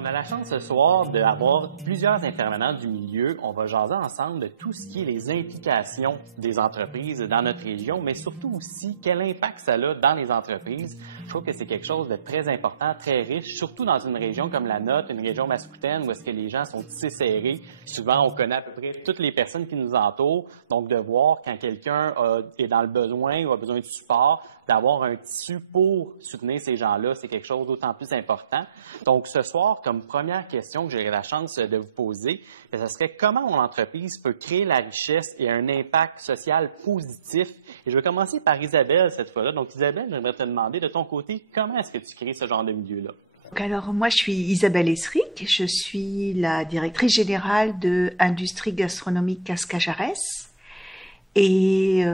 On a la chance ce soir d'avoir plusieurs intervenants du milieu. On va jaser ensemble de tout ce qui est les implications des entreprises dans notre région, mais surtout aussi quel impact ça a dans les entreprises. Je trouve que c'est quelque chose de très important, très riche, surtout dans une région comme la nôtre, une région mascoutaine où est-ce que les gens sont tissés serrés. Souvent, on connaît à peu près toutes les personnes qui nous entourent. Donc, de voir quand quelqu'un est dans le besoin ou a besoin de support, d'avoir un tissu pour soutenir ces gens-là, c'est quelque chose d'autant plus important. Donc, ce soir, comme première question que j'aurai la chance de vous poser, ce serait comment mon entreprise peut créer la richesse et un impact social positif. Et je vais commencer par Isabelle cette fois-là. Donc, Isabelle, j'aimerais te demander de ton côté, comment est-ce que tu crées ce genre de milieu-là? Alors, moi, je suis Isabelle Esric. Je suis la directrice générale de Industrie Gastronomique Cascajarès. Et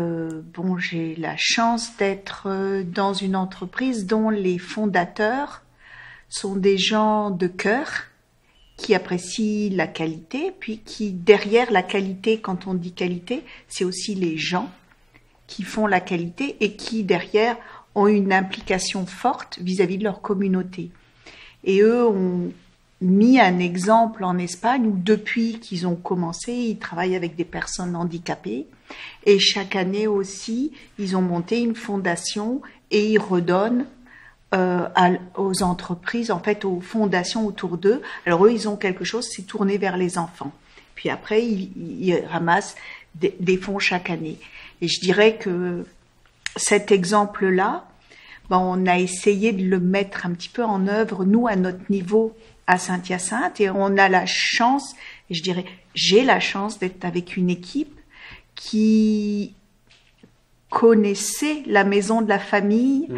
j'ai la chance d'être dans une entreprise dont les fondateurs sont des gens de cœur qui apprécient la qualité, puis qui, derrière la qualité, quand on dit qualité, c'est aussi les gens qui font la qualité et qui, derrière, ont une implication forte vis-à-vis de leur communauté. Et eux ont mis un exemple en Espagne où, depuis qu'ils ont commencé, ils travaillent avec des personnes handicapées. Et chaque année aussi, ils ont monté une fondation et ils redonnent aux entreprises, en fait, aux fondations autour d'eux. Alors eux, ils ont quelque chose, c'est tourné vers les enfants. Puis après, ils ramassent des fonds chaque année. Et je dirais que cet exemple-là, on a essayé de le mettre un petit peu en œuvre, nous, à notre niveau, à Saint-Hyacinthe. Et on a la chance, et je dirais, j'ai la chance d'être avec une équipe qui connaissait la maison de la famille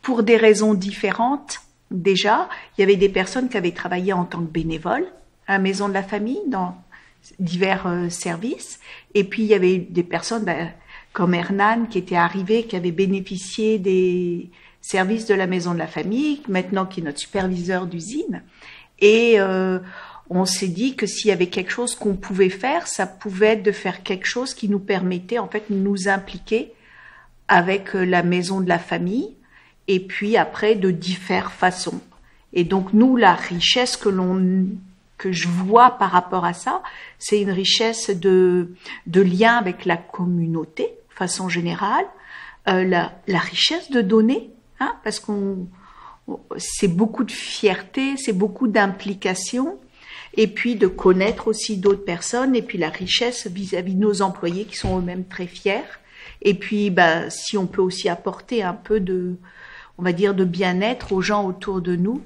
pour des raisons différentes. Déjà, il y avait des personnes qui avaient travaillé en tant que bénévoles à la maison de la famille dans divers services. Et puis, il y avait des personnes comme Hernan qui était arrivé, qui avait bénéficié des services de la maison de la famille, maintenant qui est notre superviseur d'usine. Et on s'est dit que s'il y avait quelque chose qu'on pouvait faire, ça pouvait être de faire quelque chose qui nous permettait en fait de nous impliquer avec la maison de la famille et puis après de différentes façons. Et donc nous, la richesse que je vois par rapport à ça, c'est une richesse de lien avec la communauté, de façon générale, la richesse de donner, parce qu'on c'est beaucoup de fierté, c'est beaucoup d'implication, et puis de connaître aussi d'autres personnes, et puis la richesse vis-à-vis de nos employés qui sont eux-mêmes très fiers. Et puis, si on peut aussi apporter un peu de, on va dire, de bien-être aux gens autour de nous,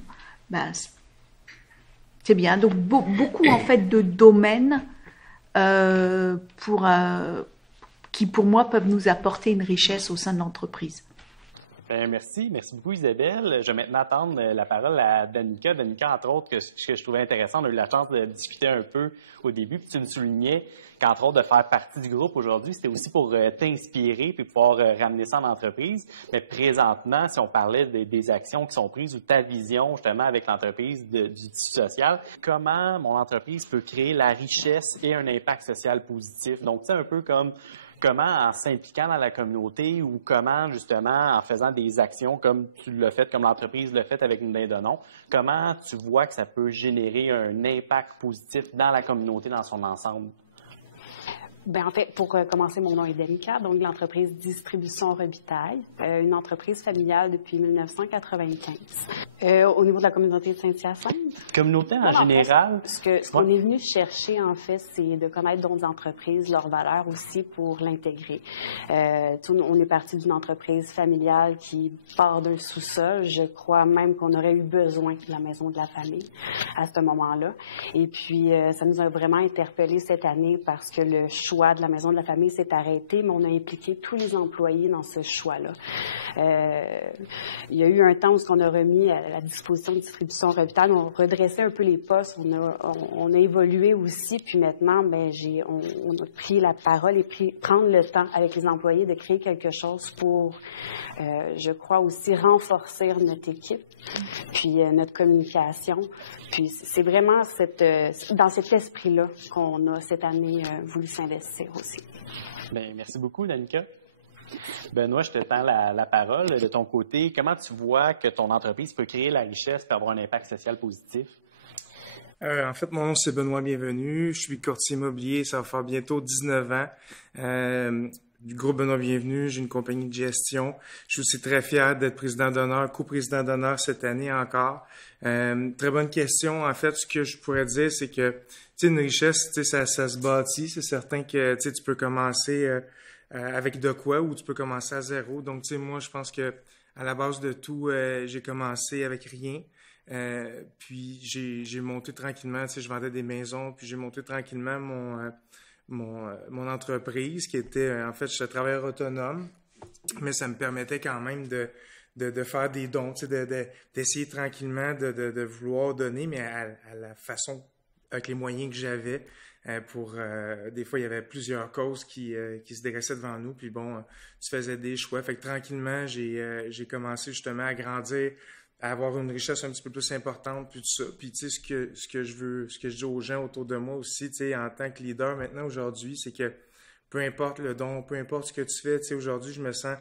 c'est bien. Donc beaucoup en fait de domaines qui pour moi peuvent nous apporter une richesse au sein de l'entreprise. Merci beaucoup Isabelle. Je vais maintenant attendre la parole à Danica. Danica, entre autres, ce que je trouvais intéressant, on a eu la chance de discuter un peu au début, puis tu me soulignais qu'entre autres, de faire partie du groupe aujourd'hui, c'était aussi pour t'inspirer puis pouvoir ramener ça en entreprise. Mais présentement, si on parlait des actions qui sont prises ou ta vision justement avec l'entreprise du tissu social, comment mon entreprise peut créer la richesse et un impact social positif? Donc, c'est un peu comme comment en s'impliquant dans la communauté ou comment justement en faisant des actions comme tu l'as fait, comme l'entreprise l'a fait avec Moulin de Nom, comment tu vois que ça peut générer un impact positif dans la communauté dans son ensemble? En fait, pour commencer, mon nom est Danica, donc l'entreprise Distribution Rebitaille, une entreprise familiale depuis 1995. Au niveau de la communauté de Saint-Hyacinthe. Communauté en général? Ce qu'on est venu chercher, en fait, c'est de connaître d'autres entreprises, leurs valeurs aussi pour l'intégrer. On est parti d'une entreprise familiale qui part d'un sous-sol. Je crois même qu'on aurait eu besoin de la maison de la famille à ce moment-là. Et puis, ça nous a vraiment interpellés cette année parce que le choix de la maison de la famille s'est arrêté, mais on a impliqué tous les employés dans ce choix-là. Il y a eu un temps où on a remis à la disposition de Distribution Rebitaille, on redressait un peu les postes, on a évolué aussi, puis maintenant, on a pris la parole et prendre le temps avec les employés de créer quelque chose pour, je crois aussi, renforcer notre équipe, puis notre communication. Puis c'est vraiment dans cet esprit-là qu'on a cette année voulu s'investir aussi. Merci beaucoup, Danica. Benoît, je te tends la parole. De ton côté, comment tu vois que ton entreprise peut créer la richesse et avoir un impact social positif? En fait, mon nom, c'est Benoît Bienvenu. Je suis courtier immobilier. Ça va faire bientôt 19 ans. Du groupe Benoît Bienvenu, j'ai une compagnie de gestion. Je suis aussi très fier d'être président d'honneur, coprésident d'honneur cette année encore. Très bonne question. En fait, ce que je pourrais dire, c'est que, tu sais, une richesse, tu sais, ça se bâtit. C'est certain que, tu sais, tu peux commencer avec de quoi ou tu peux commencer à zéro. Donc, tu sais, moi, je pense que à la base de tout, j'ai commencé avec rien. Puis j'ai monté tranquillement, tu sais, je vendais des maisons, puis j'ai monté tranquillement mon entreprise qui était, en fait, je suis travailleur autonome, mais ça me permettait quand même de faire des dons, tu sais, d'essayer tranquillement de vouloir donner, mais à la façon, avec les moyens que j'avais. Des fois, il y avait plusieurs causes qui se dressaient devant nous, puis bon, tu faisais des choix. Fait que tranquillement, j'ai commencé justement à grandir, à avoir une richesse un petit peu plus importante, puis tout ça. Puis tu sais, ce que je dis aux gens autour de moi aussi, tu sais, en tant que leader maintenant aujourd'hui, c'est que peu importe le don, peu importe ce que tu fais, tu sais, aujourd'hui, je me sens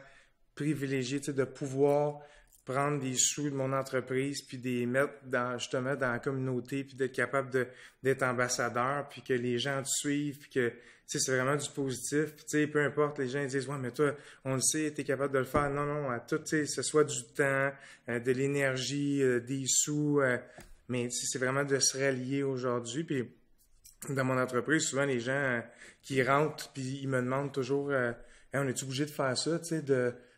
privilégié, tu sais, de pouvoir prendre des sous de mon entreprise puis des mettre justement dans la communauté puis d'être capable d'être ambassadeur puis que les gens te suivent puis que, tu sais, c'est vraiment du positif. Puis, tu sais, peu importe, les gens ils disent, ouais, mais toi, on le sait, t'es capable de le faire. Non, à tout, tu sais, ce soit du temps, de l'énergie, des sous, mais tu sais, c'est vraiment de se rallier aujourd'hui. Puis, dans mon entreprise, souvent, les gens qui rentrent puis ils me demandent toujours, hey, on est-tu obligé de faire ça, tu sais,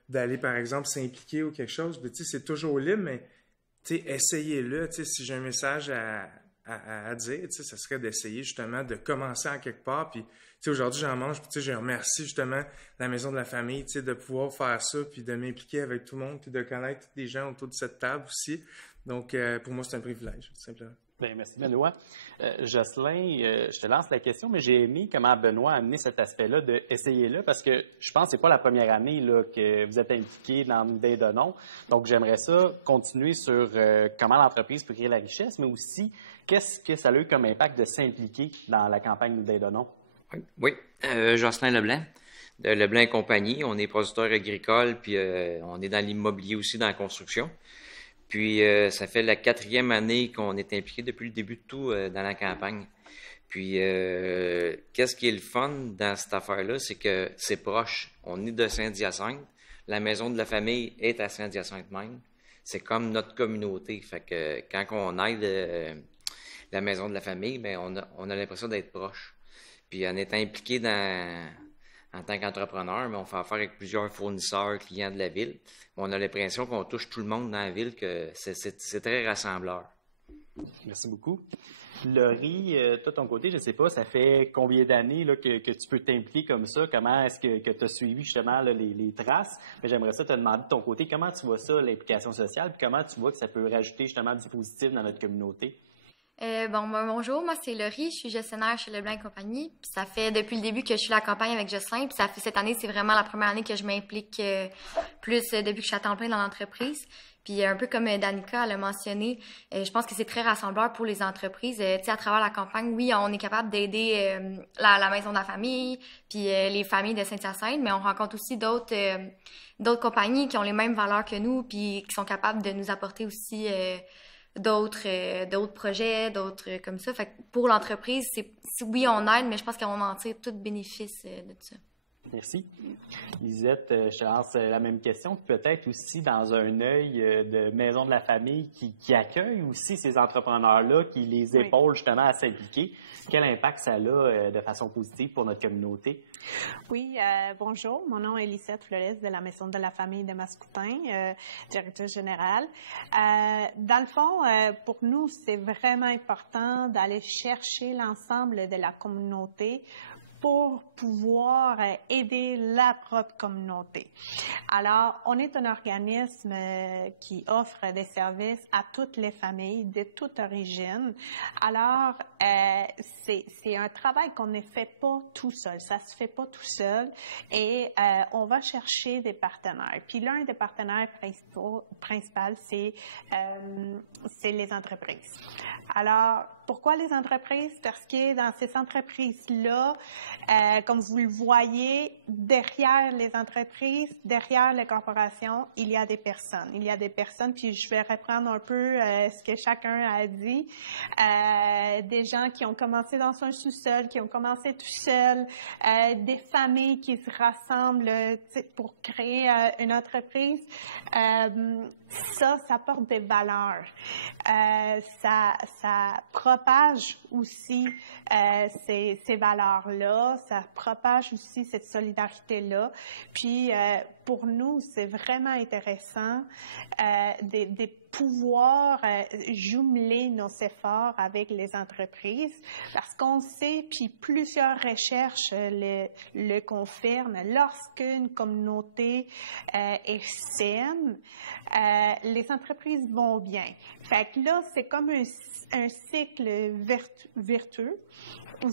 d'aller, par exemple, s'impliquer ou quelque chose. Tu sais, c'est toujours libre, mais tu sais, essayez-le. Tu sais, si j'ai un message à dire, tu sais, ça serait d'essayer justement de commencer en quelque part. Puis, tu sais, aujourd'hui, j'en mange. Puis, tu sais, je remercie justement la Maison de la Famille, tu sais, de pouvoir faire ça, puis de m'impliquer avec tout le monde, puis de connaître des gens autour de cette table aussi. Donc, pour moi, c'est un privilège, tout simplement. Bien, merci, Benoît. Jocelyn, je te lance la question, mais j'ai aimé comment Benoît a amené cet aspect-là de essayez-le, parce que je pense que c'est pas la première année là, que vous êtes impliqué dans des donnons. Donc, j'aimerais ça continuer sur comment l'entreprise peut créer la richesse, mais aussi qu'est-ce que ça a eu comme impact de s'impliquer dans la campagne des donnons. Oui, Jocelyn Leblanc, de Leblanc et compagnie. On est producteur agricole, puis on est dans l'immobilier aussi, dans la construction. Puis, ça fait la 4e année qu'on est impliqué depuis le début de tout dans la campagne. Puis, qu'est-ce qui est le fun dans cette affaire-là, c'est que c'est proche. On est de Saint-Hyacinthe. La Maison de la Famille est à Saint-Hyacinthe même. C'est comme notre communauté. Fait que quand on aide la Maison de la Famille, ben on a l'impression d'être proche. Puis, en étant impliqué en tant qu'entrepreneur, mais on fait affaire avec plusieurs fournisseurs, clients de la ville. On a l'impression qu'on touche tout le monde dans la ville, que c'est très rassembleur. Merci beaucoup. Laurie, toi, ton côté, je ne sais pas, ça fait combien d'années là, que tu peux t'impliquer comme ça? Comment est-ce que tu as suivi justement là, les traces? Mais j'aimerais ça te demander de ton côté, comment tu vois ça, l'implication sociale, puis comment tu vois que ça peut rajouter justement du positif dans notre communauté? Bonjour, moi c'est Laurie, je suis gestionnaire chez Leblanc et compagnie. Puis ça fait depuis le début que je suis à la campagne avec Jocelyn. Puis ça fait cette année, c'est vraiment la première année que je m'implique plus depuis que je suis à temps plein dans l'entreprise. Puis un peu comme Danica l'a mentionné, je pense que c'est très rassembleur pour les entreprises. Tu sais, à travers la campagne, oui, on est capable d'aider la Maison de la Famille, puis les familles de Saint-Hyacinthe, mais on rencontre aussi d'autres compagnies qui ont les mêmes valeurs que nous, puis qui sont capables de nous apporter aussi d'autres projets, d'autres comme ça. Fait que pour l'entreprise, oui, on aide, mais je pense qu'on en tire tout bénéfice de ça. Merci. Lisette, je te lance la même question. Peut-être aussi dans un œil de Maison de la Famille qui accueille aussi ces entrepreneurs-là, qui les épaule justement à s'impliquer. Quel impact ça a de façon positive pour notre communauté? Oui, bonjour. Mon nom est Lisette Flores de la Maison de la Famille de Mascoutin, directrice générale. Dans le fond, pour nous, c'est vraiment important d'aller chercher l'ensemble de la communauté pour pouvoir aider la propre communauté. Alors, on est un organisme qui offre des services à toutes les familles de toute origine. Alors, c'est un travail qu'on ne fait pas tout seul. Ça se fait pas tout seul et on va chercher des partenaires. Puis l'un des partenaires principaux, c'est les entreprises. Alors, pourquoi les entreprises? Parce que dans ces entreprises-là, comme vous le voyez, derrière les entreprises, derrière les corporations, il y a des personnes. Il y a des personnes, puis je vais reprendre un peu ce que chacun a dit. Des gens qui ont commencé dans un sous-sol, qui ont commencé tout seuls, des familles qui se rassemblent pour créer une entreprise. Ça porte des valeurs. Ça propage aussi ces valeurs-là, ça propage aussi cette solidarité-là. Puis, pour nous, c'est vraiment intéressant de pouvoir jumeler nos efforts avec les entreprises parce qu'on sait, puis plusieurs recherches le confirment, lorsqu'une communauté est saine, les entreprises vont bien. Fait que là, c'est comme un cycle vertueux où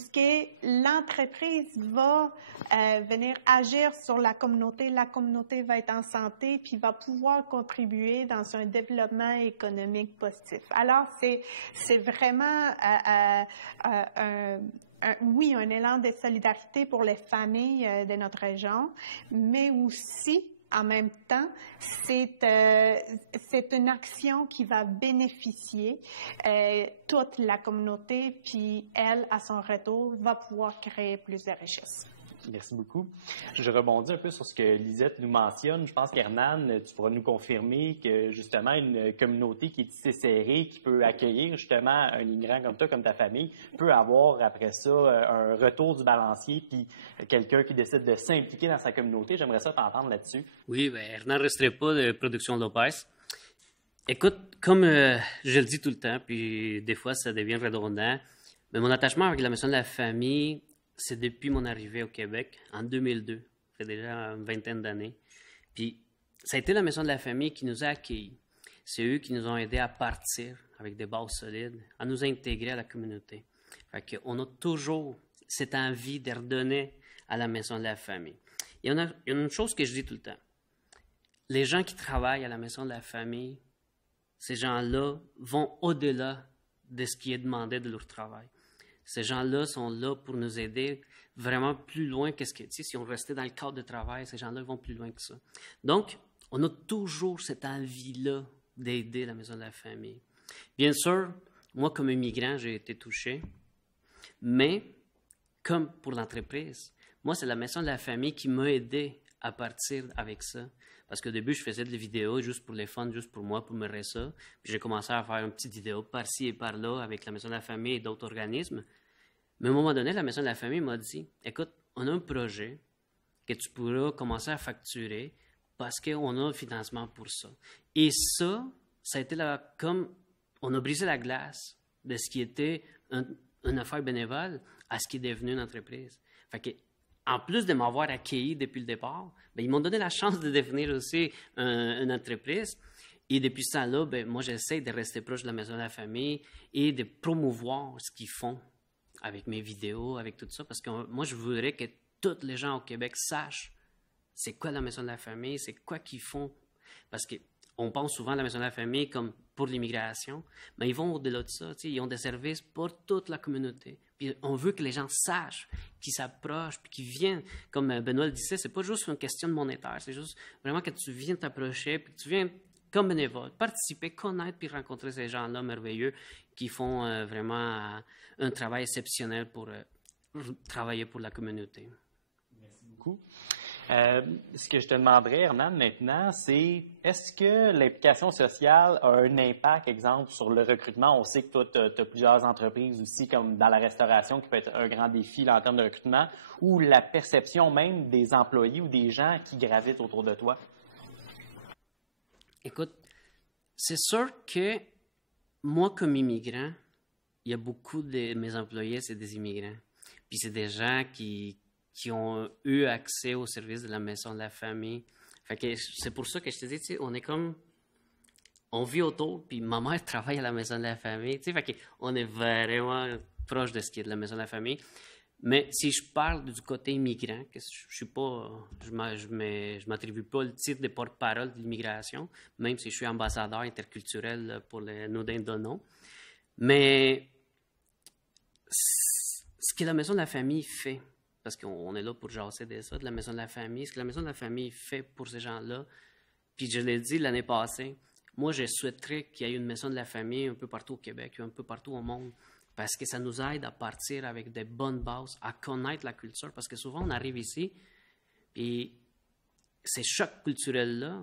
l'entreprise va venir agir sur la communauté va être en santé, puis va pouvoir contribuer dans un développement économique positif. Alors, c'est vraiment un élan de solidarité pour les familles de notre région, mais aussi en même temps, c'est une action qui va bénéficier toute la communauté, puis elle, à son retour, va pouvoir créer plus de richesses. Merci beaucoup. Je rebondis un peu sur ce que Lisette nous mentionne. Je pense qu'Hernan, tu pourras nous confirmer que justement une communauté qui est tissée serrée, qui peut accueillir justement un immigrant comme toi, comme ta famille, peut avoir après ça un retour du balancier, puis quelqu'un qui décide de s'impliquer dans sa communauté. J'aimerais ça t'entendre là-dessus. Oui, Hernan Restrepo de Production Lopez. Écoute, comme je le dis tout le temps, puis des fois ça devient redondant, mais mon attachement avec la maison de la famille, c'est depuis mon arrivée au Québec, en 2002. Ça fait déjà une vingtaine d'années. Puis, ça a été la maison de la famille qui nous a accueillis. C'est eux qui nous ont aidés à partir avec des bases solides, à nous intégrer à la communauté. Fait qu'on a toujours cette envie de redonner à la maison de la famille. Il y a une chose que je dis tout le temps. Les gens qui travaillent à la maison de la famille, ces gens-là vont au-delà de ce qui est demandé de leur travail. Ces gens-là sont là pour nous aider vraiment plus loin que ce que... Si on restait dans le cadre de travail, ces gens-là vont plus loin que ça. Donc, on a toujours cette envie-là d'aider la maison de la famille. Bien sûr, moi, comme immigrant, j'ai été touché, mais comme pour l'entreprise, moi, c'est la maison de la famille qui m'a aidé à partir avec ça. Parce qu'au début, je faisais des vidéos juste pour les fun, juste pour moi, pour me rester ça. Puis j'ai commencé à faire une petite vidéo par-ci et par-là avec la maison de la famille et d'autres organismes. Mais à un moment donné, la maison de la famille m'a dit, écoute, on a un projet que tu pourras commencer à facturer parce qu'on a le financement pour ça. Et ça a été là, comme on a brisé la glace de ce qui était une affaire bénévole à ce qui est devenu une entreprise. Fait que, en plus de m'avoir accueilli depuis le départ, bien, ils m'ont donné la chance de devenir aussi une entreprise. Et depuis ce temps-là, bien, moi, j'essaie de rester proche de la maison de la famille et de promouvoir ce qu'ils font avec mes vidéos, avec tout ça, parce que moi, je voudrais que tous les gens au Québec sachent c'est quoi la maison de la famille, c'est quoi qu'ils font. Parce qu'on pense souvent à la maison de la famille comme pour l'immigration, mais ils vont au-delà de ça. Ils ont des services pour toute la communauté. Puis on veut que les gens sachent, qu'ils s'approchent, puis qu'ils viennent. Comme Benoît le disait, c'est pas juste une question de monétaire, c'est juste vraiment que tu viens t'approcher, puis que tu viens comme bénévole, participer, connaître, puis rencontrer ces gens-là merveilleux qui font vraiment un travail exceptionnel pour travailler pour la communauté. Merci beaucoup. Ce que je te demanderais, Hernan, maintenant, c'est est-ce que l'implication sociale a un impact, exemple, sur le recrutement? On sait que toi, tu as plusieurs entreprises aussi, comme dans la restauration, qui peut être un grand défi là, en termes de recrutement, ou la perception même des employés ou des gens qui gravitent autour de toi? Écoute, c'est sûr que moi, comme immigrant, il y a beaucoup de mes employés, c'est des immigrants. Puis c'est des gens qui ont eu accès aux services de la maison de la famille. Fait que c'est pour ça que je te dis, tu sais, on est comme... On vit autour, puis ma mère travaille à la maison de la famille. Tu sais, fait qu'on est vraiment proche de ce qui est de la maison de la famille. Mais si je parle du côté immigrant, que je suis pas, je m'attribue pas le titre de porte-parole de l'immigration, même si je suis ambassadeur interculturel pour les Naudin-Donon. Mais ce que la maison de la famille fait, parce qu'on est là pour jaser de ça, de la maison de la famille, ce que la maison de la famille fait pour ces gens-là. Puis je l'ai dit l'année passée, moi, je souhaiterais qu'il y ait une maison de la famille un peu partout au Québec, un peu partout au monde, parce que ça nous aide à partir avec des bonnes bases, à connaître la culture, parce que souvent, on arrive ici, puis ces chocs culturels-là,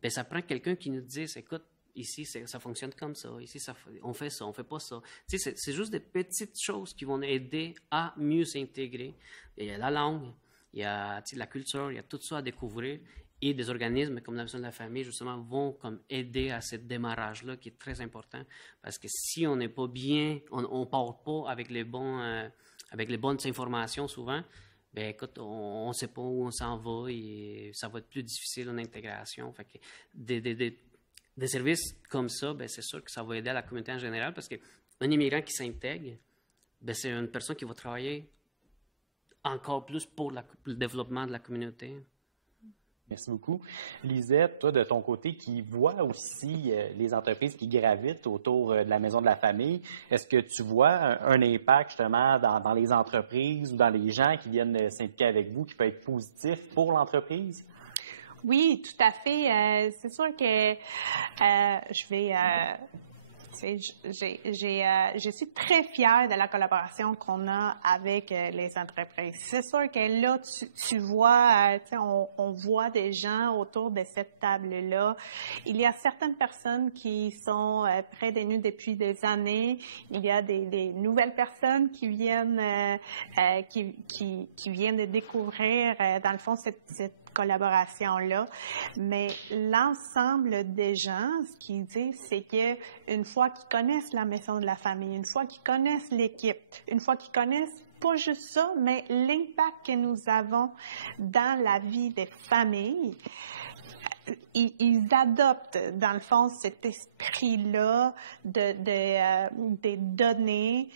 bien, ça prend quelqu'un qui nous dise, écoute, ici, ça fonctionne comme ça, ici, on fait ça, on fait pas ça. Tu sais, c'est juste des petites choses qui vont aider à mieux s'intégrer. Il y a la langue, il y a la culture, il y a tout ça à découvrir. Et des organismes comme la maison de la famille, justement, vont comme aider à ce démarrage-là qui est très important. Parce que si on n'est pas bien, on ne part pas avec les bonnes informations souvent, bien, écoute, on ne sait pas où on s'en va et ça va être plus difficile en intégration. Fait que des services comme ça, bien, c'est sûr que ça va aider à la communauté en général parce qu'un immigrant qui s'intègre, bien, c'est une personne qui va travailler encore plus pour le développement de la communauté. Merci beaucoup. Lisette, toi, de ton côté, qui vois aussi les entreprises qui gravitent autour de la maison de la famille, est-ce que tu vois un impact justement dans les entreprises ou dans les gens qui viennent s'impliquer avec vous qui peut être positif pour l'entreprise? Oui, tout à fait. C'est sûr que je vais... je suis très fière de la collaboration qu'on a avec les entreprises. C'est sûr que là, tu vois, on voit des gens autour de cette table-là. Il y a certaines personnes qui sont près de nous depuis des années. Il y a des nouvelles personnes qui viennent qui viennent de découvrir, dans le fond, cette collaboration-là, mais l'ensemble des gens, ce qu'ils disent, c'est que une fois qu'ils connaissent la maison de la famille, une fois qu'ils connaissent l'équipe, une fois qu'ils connaissent pas juste ça, mais l'impact que nous avons dans la vie des familles, ils adoptent, dans le fond, cet esprit-là des données,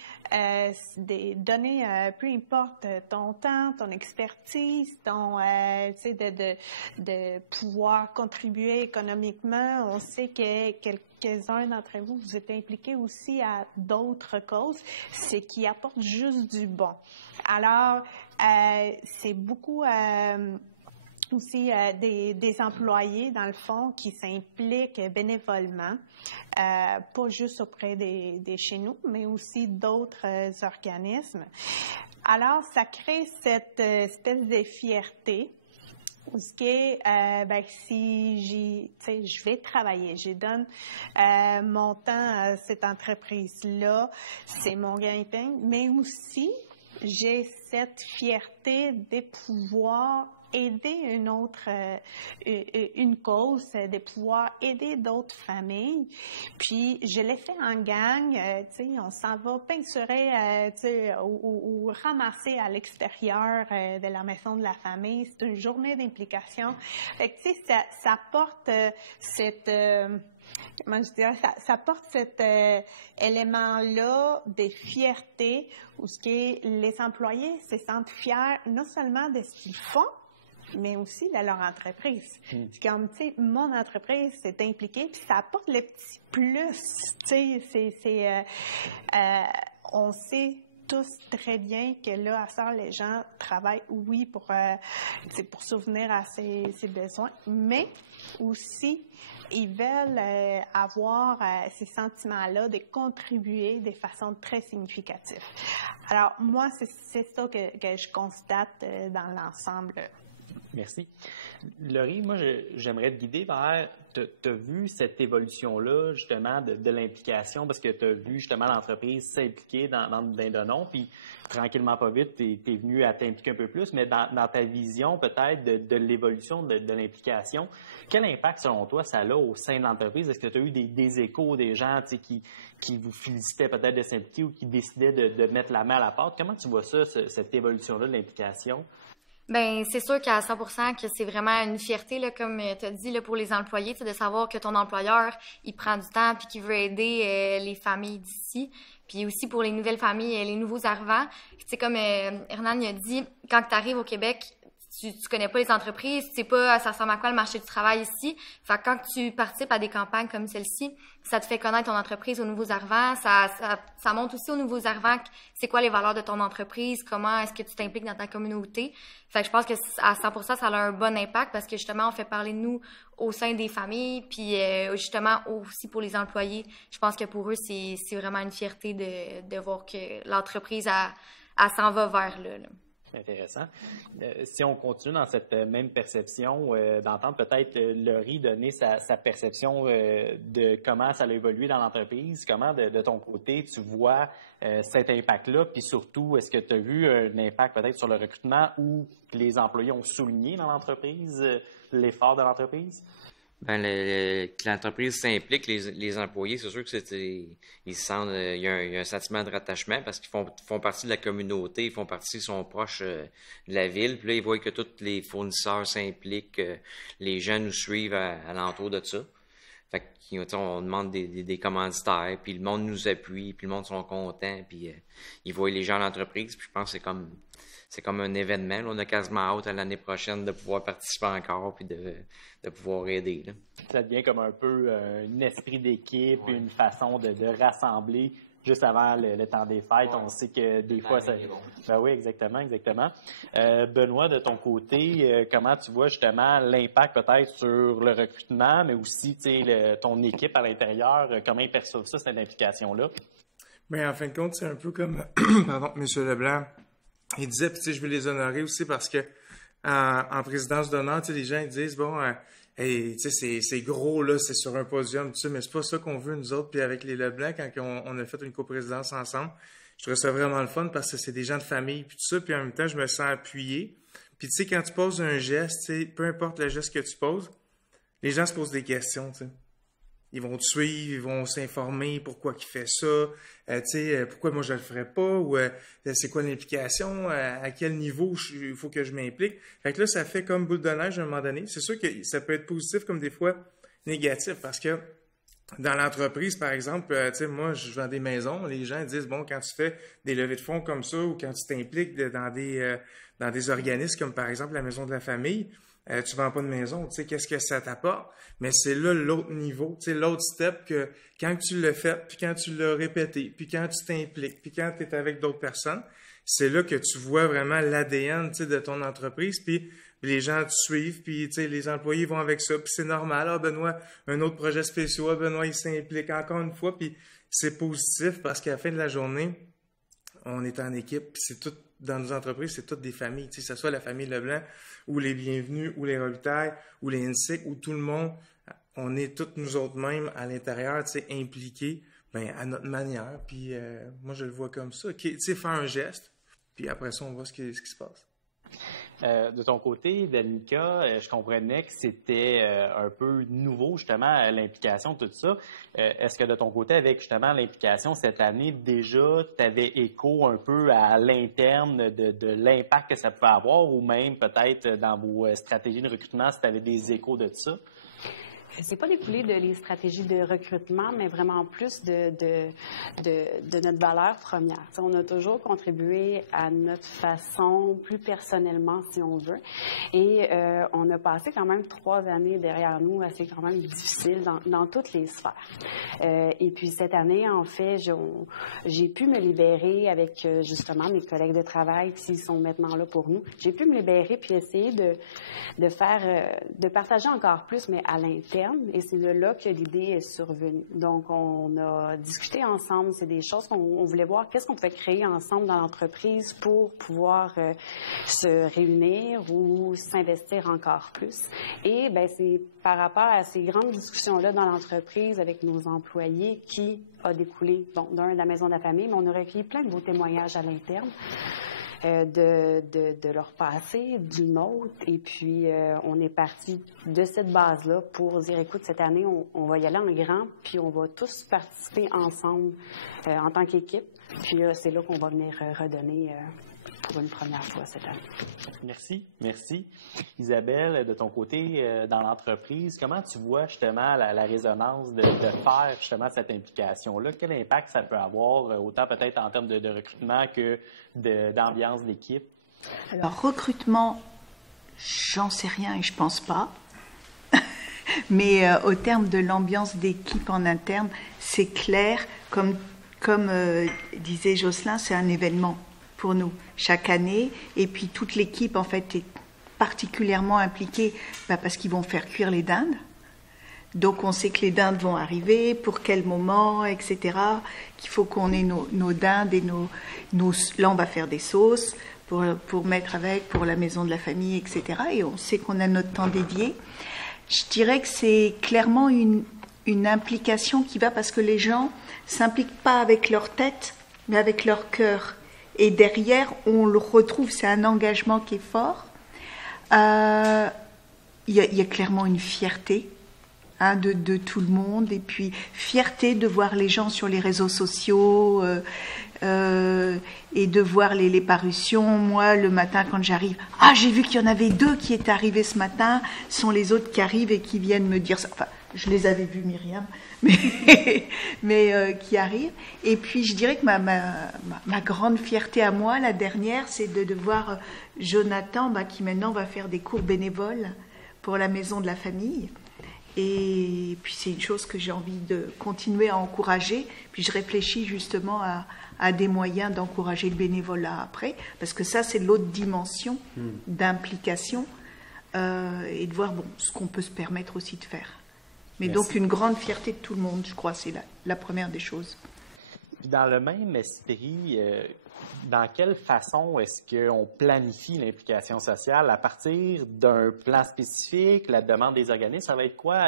peu importe ton temps, ton expertise, de pouvoir contribuer économiquement. On sait que quelques-uns d'entre vous, vous êtes impliqués aussi à d'autres causes, c'est qui apportent juste du bon. Alors, c'est beaucoup... aussi des employés, dans le fond, qui s'impliquent bénévolement, pas juste auprès des chez nous, mais aussi d'autres organismes. Alors, ça crée cette espèce de fierté où ce qui est, si je vais travailler, je donne mon temps à cette entreprise-là, c'est mon gagne-pain, mais aussi, j'ai cette fierté de pouvoir aider une cause, de pouvoir aider d'autres familles. Puis, je l'ai fait en gang, on s'en va peinturer, ou ramasser à l'extérieur de la maison de la famille. C'est une journée d'implication. Fait que, ça porte ça porte cet élément-là de fierté où les employés se sentent fiers non seulement de ce qu'ils font, mais aussi de leur entreprise. C'est comme, mon entreprise s'est impliquée, puis ça apporte le petit plus. On sait tous très bien que là, à ça, les gens travaillent, oui, pour souvenir à ses besoins, mais aussi, ils veulent avoir ces sentiments-là de contribuer de façon très significative. Alors, moi, c'est ça que je constate dans l'ensemble. Merci. Laurie, moi, j'aimerais te guider vers, tu as vu cette évolution-là, justement, de l'implication, parce que tu as vu, justement, l'entreprise s'impliquer dans Dindonon, puis tranquillement, pas vite, tu es venu à t'impliquer un peu plus, mais dans ta vision, peut-être, de l'évolution de l'implication, quel impact, selon toi, ça a au sein de l'entreprise? Est-ce que tu as eu des échos des gens, qui vous félicitaient peut-être de s'impliquer ou qui décidaient de mettre la main à la pâte? Comment tu vois ça, cette évolution-là de l'implication? Ben c'est sûr qu'à 100% que c'est vraiment une fierté, là, comme tu as dit, là, pour les employés, de savoir que ton employeur, il prend du temps puis qu'il veut aider les familles d'ici. Puis aussi pour les nouvelles familles, les nouveaux arrivants. Comme Hernan a dit, quand tu arrives au Québec, tu connais pas les entreprises, tu sais pas ça ressemble à quoi le marché du travail ici. Fait que quand tu participes à des campagnes comme celle-ci, ça te fait connaître ton entreprise aux nouveaux arrivants, ça montre aussi aux nouveaux arrivants c'est quoi les valeurs de ton entreprise, comment est-ce que tu t'impliques dans ta communauté. Fait que je pense que à 100% ça a un bon impact parce que justement on fait parler de nous au sein des familles, puis justement aussi pour les employés. Je pense que pour eux c'est vraiment une fierté de voir que l'entreprise elle s'en va vers là. Intéressant. Si on continue dans cette même perception, d'entendre peut-être Laurie donner sa perception de comment ça a évolué dans l'entreprise, comment de ton côté tu vois cet impact-là, puis surtout, est-ce que tu as vu un impact peut-être sur le recrutement ou les employés ont souligné dans l'entreprise l'effort de l'entreprise? Ben, que l'entreprise s'implique, les employés, c'est sûr que ils se sentent, il y a un sentiment de rattachement parce qu'ils font partie de la communauté, ils sont proches de la ville. Puis là, ils voient que tous les fournisseurs s'impliquent, les gens nous suivent à l'entour de ça. Fait qu'on demande des commanditaires, puis le monde nous appuie, puis le monde sont contents, puis ils voient les gens à l'entreprise. Puis je pense que c'est comme un événement. Là, on a quasiment hâte à l'année prochaine de pouvoir participer encore puis de pouvoir aider. Là. Ça devient comme un peu un esprit d'équipe, une façon de rassembler juste avant le temps des fêtes. On sait que des fois, ça... Ben oui, exactement. Benoît, de ton côté, comment tu vois justement l'impact peut-être sur le recrutement, mais aussi ton équipe à l'intérieur, comment ils perçoivent ça, cette implication-là? Bien, en fin de compte, c'est un peu comme, pardon, M. Leblanc, il disait, puis je veux les honorer aussi parce que en présidence d'honneur, les gens ils disent, bon, hey, c'est gros, là, c'est sur un podium, mais c'est pas ça qu'on veut, nous autres. Puis avec les Leblanc, quand on a fait une coprésidence ensemble, je trouvais ça vraiment le fun parce que c'est des gens de famille, puis tout ça, puis en même temps, je me sens appuyé. Puis tu sais, quand tu poses un geste, peu importe le geste que tu poses, les gens se posent des questions, tu sais. Ils vont te suivre, ils vont s'informer pourquoi il fait ça, pourquoi moi je le ferais pas, ou c'est quoi l'implication, à quel niveau il faut que je m'implique. Fait que là, ça fait comme boule de neige à un moment donné. C'est sûr que ça peut être positif comme des fois négatif, parce que dans l'entreprise, par exemple, moi, je vends des maisons, les gens disent, bon, quand tu fais des levées de fonds comme ça, ou quand tu t'impliques dans des organismes comme par exemple la Maison de la Famille, tu vends pas de maison, tu sais, qu'est-ce que ça t'apporte? Mais c'est là l'autre niveau, tu sais, l'autre step que quand tu l'as fait, puis quand tu l'as répété, puis quand tu t'impliques, puis quand tu es avec d'autres personnes, c'est là que tu vois vraiment l'ADN, tu sais, de ton entreprise, puis les gens te suivent, puis tu sais, les employés vont avec ça, puis c'est normal. Ah, Benoît, un autre projet spécial, Benoît, il s'implique encore une fois, puis c'est positif parce qu'à la fin de la journée, on est en équipe, puis c'est tout, dans nos entreprises, c'est toutes des familles, tu sais, que ce soit la famille Leblanc, ou les Bienvenus, ou les Robitaille, ou les INSIC, ou tout le monde, on est tous nous autres mêmes à l'intérieur, tu sais, impliqués, ben, à notre manière, puis moi, je le vois comme ça, tu sais, faire un geste, puis après ça, on voit ce qui se passe. De ton côté, Danica, je comprenais que c'était un peu nouveau, justement, l'implication, tout ça. Est-ce que de ton côté, avec justement l'implication cette année, déjà, tu avais écho un peu à l'interne de l'impact que ça pouvait avoir ou même peut-être dans vos stratégies de recrutement, si tu avais des échos de ça? C'est pas découlé de les stratégies de recrutement, mais vraiment plus de notre valeur première. T'sais, on a toujours contribué à notre façon, plus personnellement, si on veut. Et on a passé quand même 3 années derrière nous assez quand même difficiles dans toutes les sphères. Et puis cette année, en fait, j'ai pu me libérer avec justement mes collègues de travail qui sont maintenant là pour nous. J'ai pu me libérer puis essayer de partager encore plus, mais à l'interne. Et c'est de là que l'idée est survenue. Donc, on a discuté ensemble. C'est des choses qu'on voulait voir. Qu'est-ce qu'on pouvait créer ensemble dans l'entreprise pour pouvoir se réunir ou s'investir encore plus. Et ben c'est par rapport à ces grandes discussions-là dans l'entreprise avec nos employés qui a découlé, bon, d'un, de la Maison de la Famille, mais on a recueilli plein de beaux témoignages à l'interne. De leur passé, du nôtre. Et puis, on est parti de cette base-là pour dire, écoute, cette année, on va y aller en grand, puis on va tous participer ensemble en tant qu'équipe. Puis c'est là qu'on va venir redonner pour une première fois cette année. Merci. Isabelle, de ton côté, dans l'entreprise, comment tu vois justement la résonance de faire justement cette implication-là? Quel impact ça peut avoir, autant peut-être en termes de recrutement que d'ambiance d'équipe? Alors, recrutement, J'en sais rien et je pense pas. Mais au terme de l'ambiance d'équipe en interne, c'est clair, comme disait Jocelyn, c'est un événement pour nous chaque année. Et puis toute l'équipe, en fait, est particulièrement impliquée parce qu'ils vont faire cuire les dindes. Donc on sait que les dindes vont arriver, pour quel moment, etc. Qu'il faut qu'on ait nos dindes et là on va faire des sauces pour mettre avec, pour la maison de la famille, etc. Et on sait qu'on a notre temps dédié. Je dirais que c'est clairement une implication qui va parce que les gens s'impliquent pas avec leur tête, mais avec leur cœur. Et derrière, on le retrouve, c'est un engagement qui est fort. Il y a clairement une fierté de tout le monde, et puis fierté de voir les gens sur les réseaux sociaux et de voir les parutions. Moi, le matin, quand j'arrive, j'ai vu qu'il y en avait 2 qui étaient arrivés ce matin, ce sont les autres qui arrivent et qui viennent me dire ça. Enfin, je les avais vus, Myriam, mais qui arrivent. Et puis, je dirais que ma grande fierté à moi, la dernière, c'est de voir Jonathan, qui maintenant va faire des cours bénévoles pour la maison de la famille. Et puis c'est une chose que j'ai envie de continuer à encourager. Puis je réfléchis justement à des moyens d'encourager le bénévolat après, parce que ça c'est l'autre dimension d'implication et de voir ce qu'on peut se permettre aussi de faire. Mais Merci. Donc une grande fierté de tout le monde, je crois, c'est la première des choses. Puis dans le même esprit, dans quelle façon est-ce qu'on planifie l'implication sociale? À partir d'un plan spécifique, la demande des organismes, ça va être quoi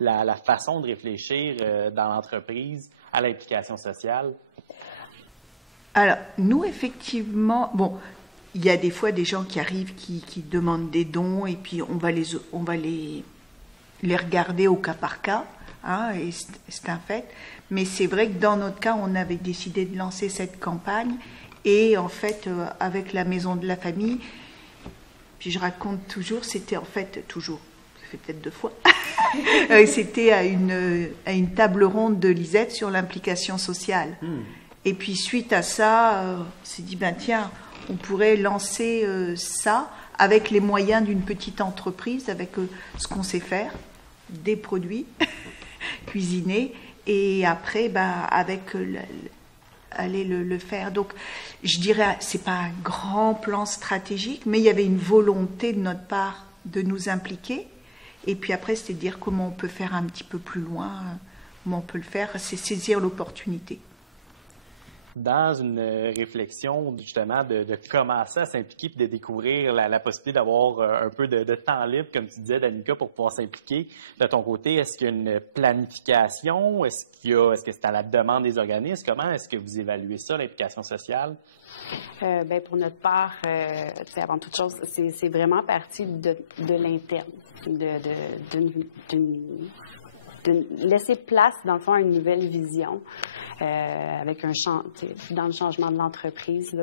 la façon de réfléchir dans l'entreprise à l'implication sociale? Alors, nous, effectivement, il y a des fois des gens qui arrivent, qui demandent des dons, et puis on va les regarder au cas par cas, et c'est un fait. Mais c'est vrai que dans notre cas, on avait décidé de lancer cette campagne. Et en fait, avec la maison de la famille, puis je raconte toujours, c'était en fait toujours, ça fait peut-être 2 fois, c'était à une table ronde de Lisette sur l'implication sociale. Et puis suite à ça, on s'est dit, tiens, on pourrait lancer ça avec les moyens d'une petite entreprise, avec ce qu'on sait faire, des produits cuisinés, et après, avec aller le faire. Donc, je dirais, c'est pas un grand plan stratégique, mais il y avait une volonté de notre part de nous impliquer. Et puis après, c'était de dire comment on peut faire un petit peu plus loin, comment on peut le faire, c'est saisir l'opportunité. Dans une réflexion, justement, de commencer à s'impliquer et de découvrir la possibilité d'avoir un peu de temps libre, comme tu disais, Danica, pour pouvoir s'impliquer. De ton côté, est-ce qu'il y a une planification? Est-ce que c'est à la demande des organismes? Comment est-ce que vous évaluez ça, l'implication sociale? Pour notre part, avant toute chose, c'est vraiment parti de l'interne, de laisser place, dans le fond, à une nouvelle vision. Avec dans le changement de l'entreprise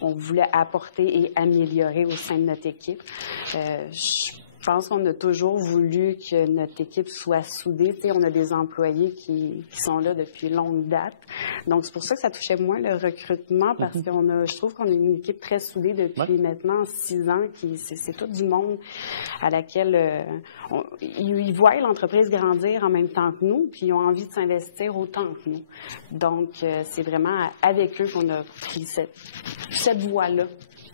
qu'on voulait apporter et améliorer au sein de notre équipe. Je pense qu'on a toujours voulu que notre équipe soit soudée. On a des employés qui sont là depuis longue date. Donc, c'est pour ça que ça touchait moins le recrutement, parce je trouve qu'on a une équipe très soudée depuis maintenant 6 ans. C'est tout du monde à laquelle ils voient l'entreprise grandir en même temps que nous, puis ils ont envie de s'investir autant que nous. Donc, c'est vraiment avec eux qu'on a pris cette voie-là.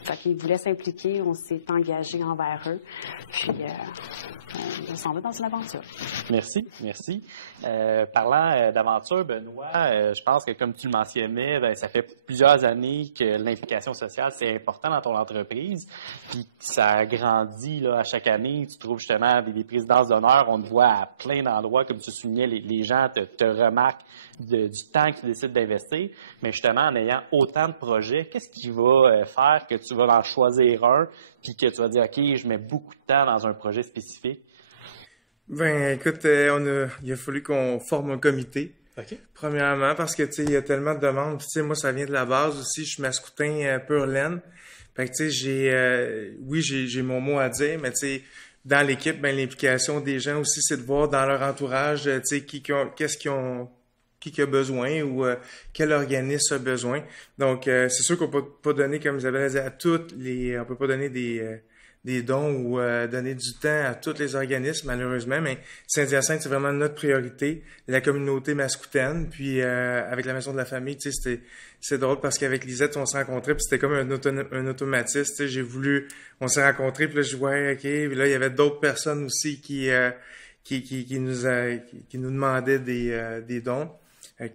Fait qu'ils voulaient s'impliquer, on s'est engagé envers eux, puis on s'en va dans une aventure. Merci. Parlant d'aventure, Benoît, je pense que comme tu le mentionnais, ça fait plusieurs années que l'implication sociale, c'est important dans ton entreprise, puis ça grandit à chaque année. Tu trouves justement des présidences d'honneur, on te voit à plein d'endroits, comme tu soulignais, les gens te remarquent du temps que tu décides d'investir, mais justement, en ayant autant de projets, qu'est-ce qui va faire que tu vas en choisir un, puis que tu vas dire, OK, je mets beaucoup de temps dans un projet spécifique? Écoute, il a fallu qu'on forme un comité. Okay. Premièrement, parce que, il y a tellement de demandes. Puis, moi, ça vient de la base aussi. Je suis mascoutin pur laine. Fait que, j'ai mon mot à dire, mais, dans l'équipe, l'implication des gens aussi, c'est de voir dans leur entourage, qui a besoin ou quel organisme a besoin. Donc, c'est sûr qu'on peut pas donner, comme Isabelle a dit, on peut pas donner des dons ou donner du temps à tous les organismes, malheureusement, mais Saint-Hyacinthe, c'est vraiment notre priorité, la communauté mascoutaine. Puis avec la Maison de la Famille, tu sais, c'est drôle parce qu'avec Lisette, on s'est rencontrés, puis c'était comme un automatisme. Tu sais, on s'est rencontrés, puis là, je voyais, OK, puis là, il y avait d'autres personnes aussi qui nous demandaient des dons.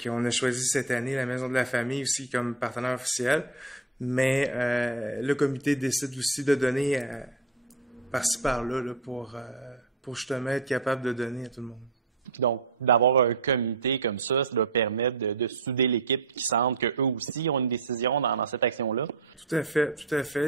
On a choisi cette année la Maison de la Famille aussi comme partenaire officiel. Mais le comité décide aussi de donner par-ci par-là là, pour justement être capable de donner à tout le monde. Donc, d'avoir un comité comme ça doit permettre de souder l'équipe qui sentent qu'eux aussi ont une décision dans cette action-là. Tout à fait.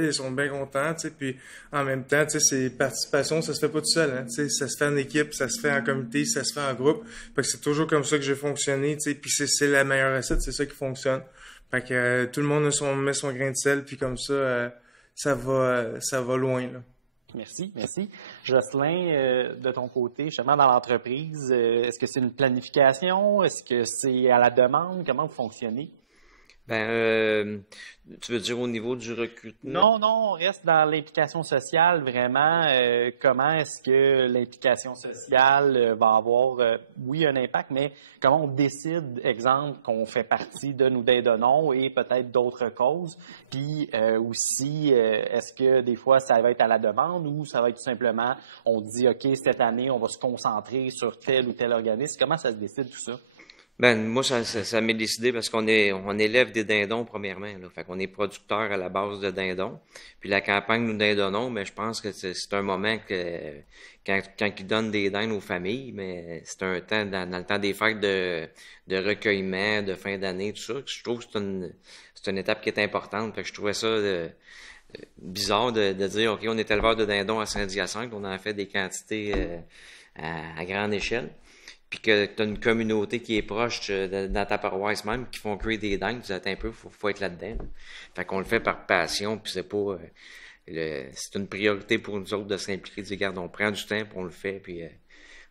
Ils sont bien contents, tu sais. Puis en même temps, tu sais, c'est participation, ça se fait pas tout seul, hein. Tu sais, ça se fait en équipe, ça se fait en comité, ça se fait en groupe. Fait que c'est toujours comme ça que j'ai fonctionné, tu sais. Puis c'est la meilleure recette, c'est ça qui fonctionne. Fait que tout le monde met son grain de sel, puis comme ça, ça va loin, là. Merci. Jocelyn, de ton côté, justement dans l'entreprise, est-ce que c'est une planification? Est-ce que c'est à la demande? Comment vous fonctionnez? Tu veux dire au niveau du recrutement? Non, on reste dans l'implication sociale, vraiment. Comment est-ce que l'implication sociale va avoir, oui, un impact, mais comment on décide, exemple, qu'on fait partie de Nous d'un donnons et peut-être d'autres causes? Puis aussi, est-ce que des fois, ça va être à la demande ou ça va être tout simplement, on dit, OK, cette année, on va se concentrer sur tel ou tel organisme. Comment ça se décide tout ça? Moi, ça m'est décidé parce on élève des dindons premièrement, là. Fait qu'on est producteur à la base de dindons. Puis la campagne Nous dindonnons, mais je pense que c'est un moment que quand ils donnent des dindes aux familles, mais c'est un temps dans le temps des fêtes de recueillement, de fin d'année, tout ça. Je trouve que c'est une étape qui est importante. Fait que je trouvais ça bizarre de dire OK, on est éleveur de dindons à Saint-Hyacinthe, on en fait des quantités à grande échelle. Puis que tu as une communauté qui est proche dans ta paroisse même, qui font cuire des dindes, tu dis un peu, faut être là-dedans. Là. Fait qu'on le fait par passion, puis c'est pas c'est une priorité pour nous autres de s'impliquer, de dire, regarde, on prend du temps, puis on le fait, puis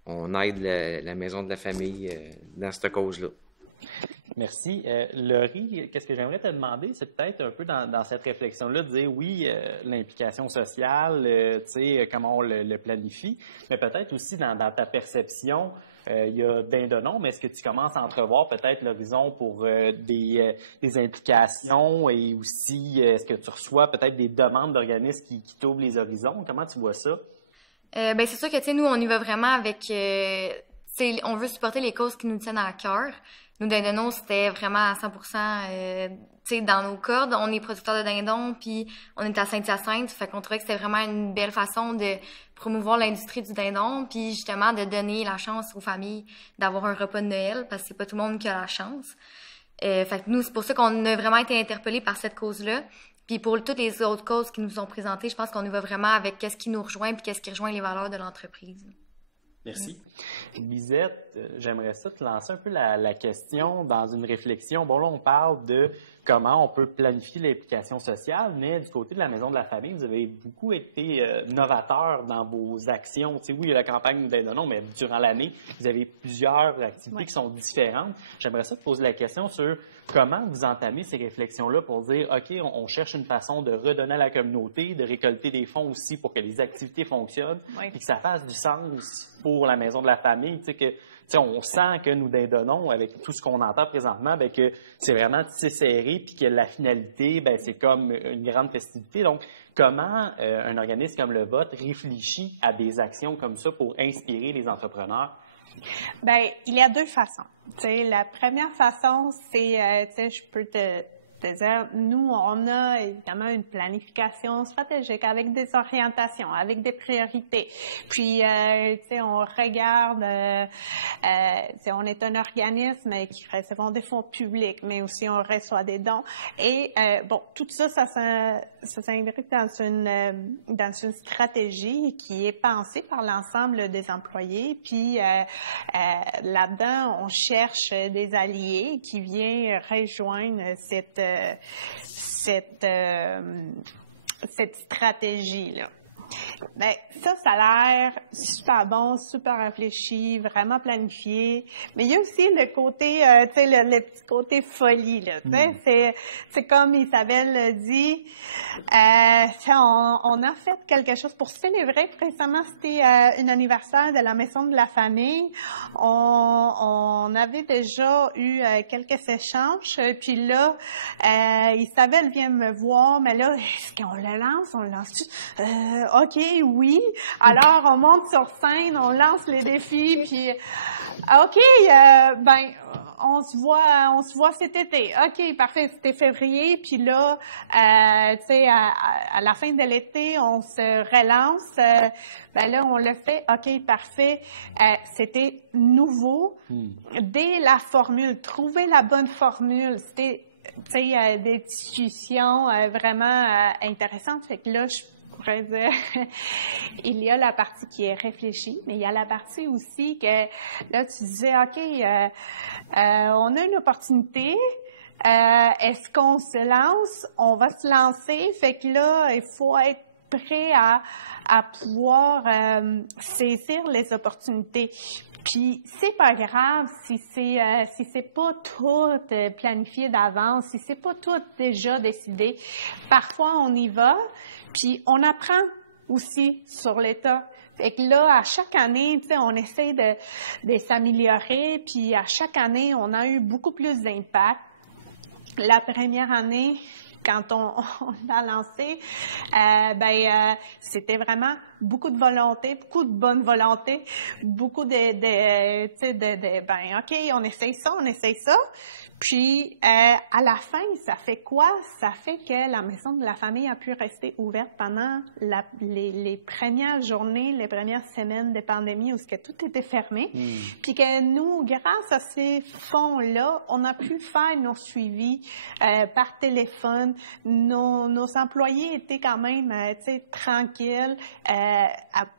on aide la Maison de la Famille dans cette cause-là. Merci. Laurie, qu'est-ce que j'aimerais te demander, c'est peut-être un peu dans cette réflexion-là, de dire oui, l'implication sociale, tu sais, comment on le planifie, mais peut-être aussi dans ta perception, il y a dindonnons, mais est-ce que tu commences à entrevoir peut-être l'horizon pour des implications et aussi, est-ce que tu reçois peut-être des demandes d'organismes qui t'ouvrent les horizons? Comment tu vois ça? C'est sûr que, tu sais, nous, on y va vraiment avec... on veut supporter les causes qui nous tiennent à cœur. Nous, dindonnons, c'était vraiment à 100%, tu sais, dans nos cordes. On est producteurs de dindons, puis on est à Saint-Hyacinthe. Fait qu'on trouvait que c'était vraiment une belle façon de promouvoir l'industrie du dindon, puis justement de donner la chance aux familles d'avoir un repas de Noël, parce que c'est pas tout le monde qui a la chance. Fait que nous, c'est pour ça qu'on a vraiment été interpellés par cette cause-là. Puis pour toutes les autres causes qui nous ont présentées, je pense qu'on y va vraiment avec qu'est-ce qui nous rejoint, puis qu'est-ce qui rejoint les valeurs de l'entreprise. Merci. Lisette, j'aimerais ça te lancer un peu la question dans une réflexion. Bon, là, on parle de comment on peut planifier l'implication sociale, mais du côté de la Maison de la Famille, vous avez beaucoup été novateur dans vos actions. Tu sais, oui, il y a la campagne Nous donnons, mais durant l'année, vous avez plusieurs activités qui sont différentes. J'aimerais ça te poser la question sur comment vous entamez ces réflexions-là pour dire, OK, on cherche une façon de redonner à la communauté, de récolter des fonds aussi pour que les activités fonctionnent, et que ça fasse du sens pour la Maison de la Famille, tu sais, que on sent que Nous donnons, avec tout ce qu'on entend présentement, ben, que c'est vraiment tissé serré, puis que la finalité, ben, c'est comme une grande festivité. Donc, comment un organisme comme le vôtre réfléchit à des actions comme ça pour inspirer les entrepreneurs? Ben, il y a deux façons. T'sais, la première façon, c'est, je peux te dire, nous, on a évidemment une planification stratégique avec des orientations, avec des priorités. Puis, on regarde, on est un organisme qui recevons des fonds publics, mais aussi on reçoit des dons. Et tout ça, ça s'imbrique dans une stratégie qui est pensée par l'ensemble des employés. Puis là-dedans, on cherche des alliés qui viennent rejoindre cette stratégie-là. Ben, ça a l'air super bon, super réfléchi, vraiment planifié. Mais il y a aussi le côté, tu sais, le petit côté folie, là. Tu sais, c'est comme Isabelle dit, on a fait quelque chose pour célébrer. Récemment, c'était un anniversaire de la Maison de la Famille. On avait déjà eu quelques échanges. Puis là, Isabelle vient me voir, mais là, est-ce qu'on le lance? On le lance-tu? OK, oui. Alors, on monte sur scène, on lance les défis, puis OK, ben, on se voit cet été. OK, parfait, c'était février, puis là, tu sais, à la fin de l'été, on se relance. Ben là, on le fait. OK, parfait. C'était nouveau. Dès la formule, trouver la bonne formule, c'était, tu sais, des discussions vraiment intéressantes. Fait que là, je pourrais dire, il y a la partie qui est réfléchie, mais il y a la partie aussi que, là, tu disais, OK, on a une opportunité, est-ce qu'on se lance? On va se lancer, fait que là, il faut être prêt à pouvoir saisir les opportunités. Puis c'est pas grave si c'est pas tout planifié d'avance, si c'est pas tout déjà décidé. Parfois on y va, puis on apprend aussi sur l'état. Fait que là, à chaque année, tu sais, on essaie de s'améliorer, puis à chaque année, on a eu beaucoup plus d'impact. La première année, quand on l'a lancé, c'était vraiment beaucoup de volonté, beaucoup de bonne volonté, beaucoup de OK, on essaye ça. Puis, à la fin, ça fait quoi? Ça fait que la Maison de la Famille a pu rester ouverte pendant les premières journées, les premières semaines de pandémie où tout était fermé. Puis que nous, grâce à ces fonds-là, on a pu faire nos suivis par téléphone. Nos employés étaient quand même, tu sais, tranquilles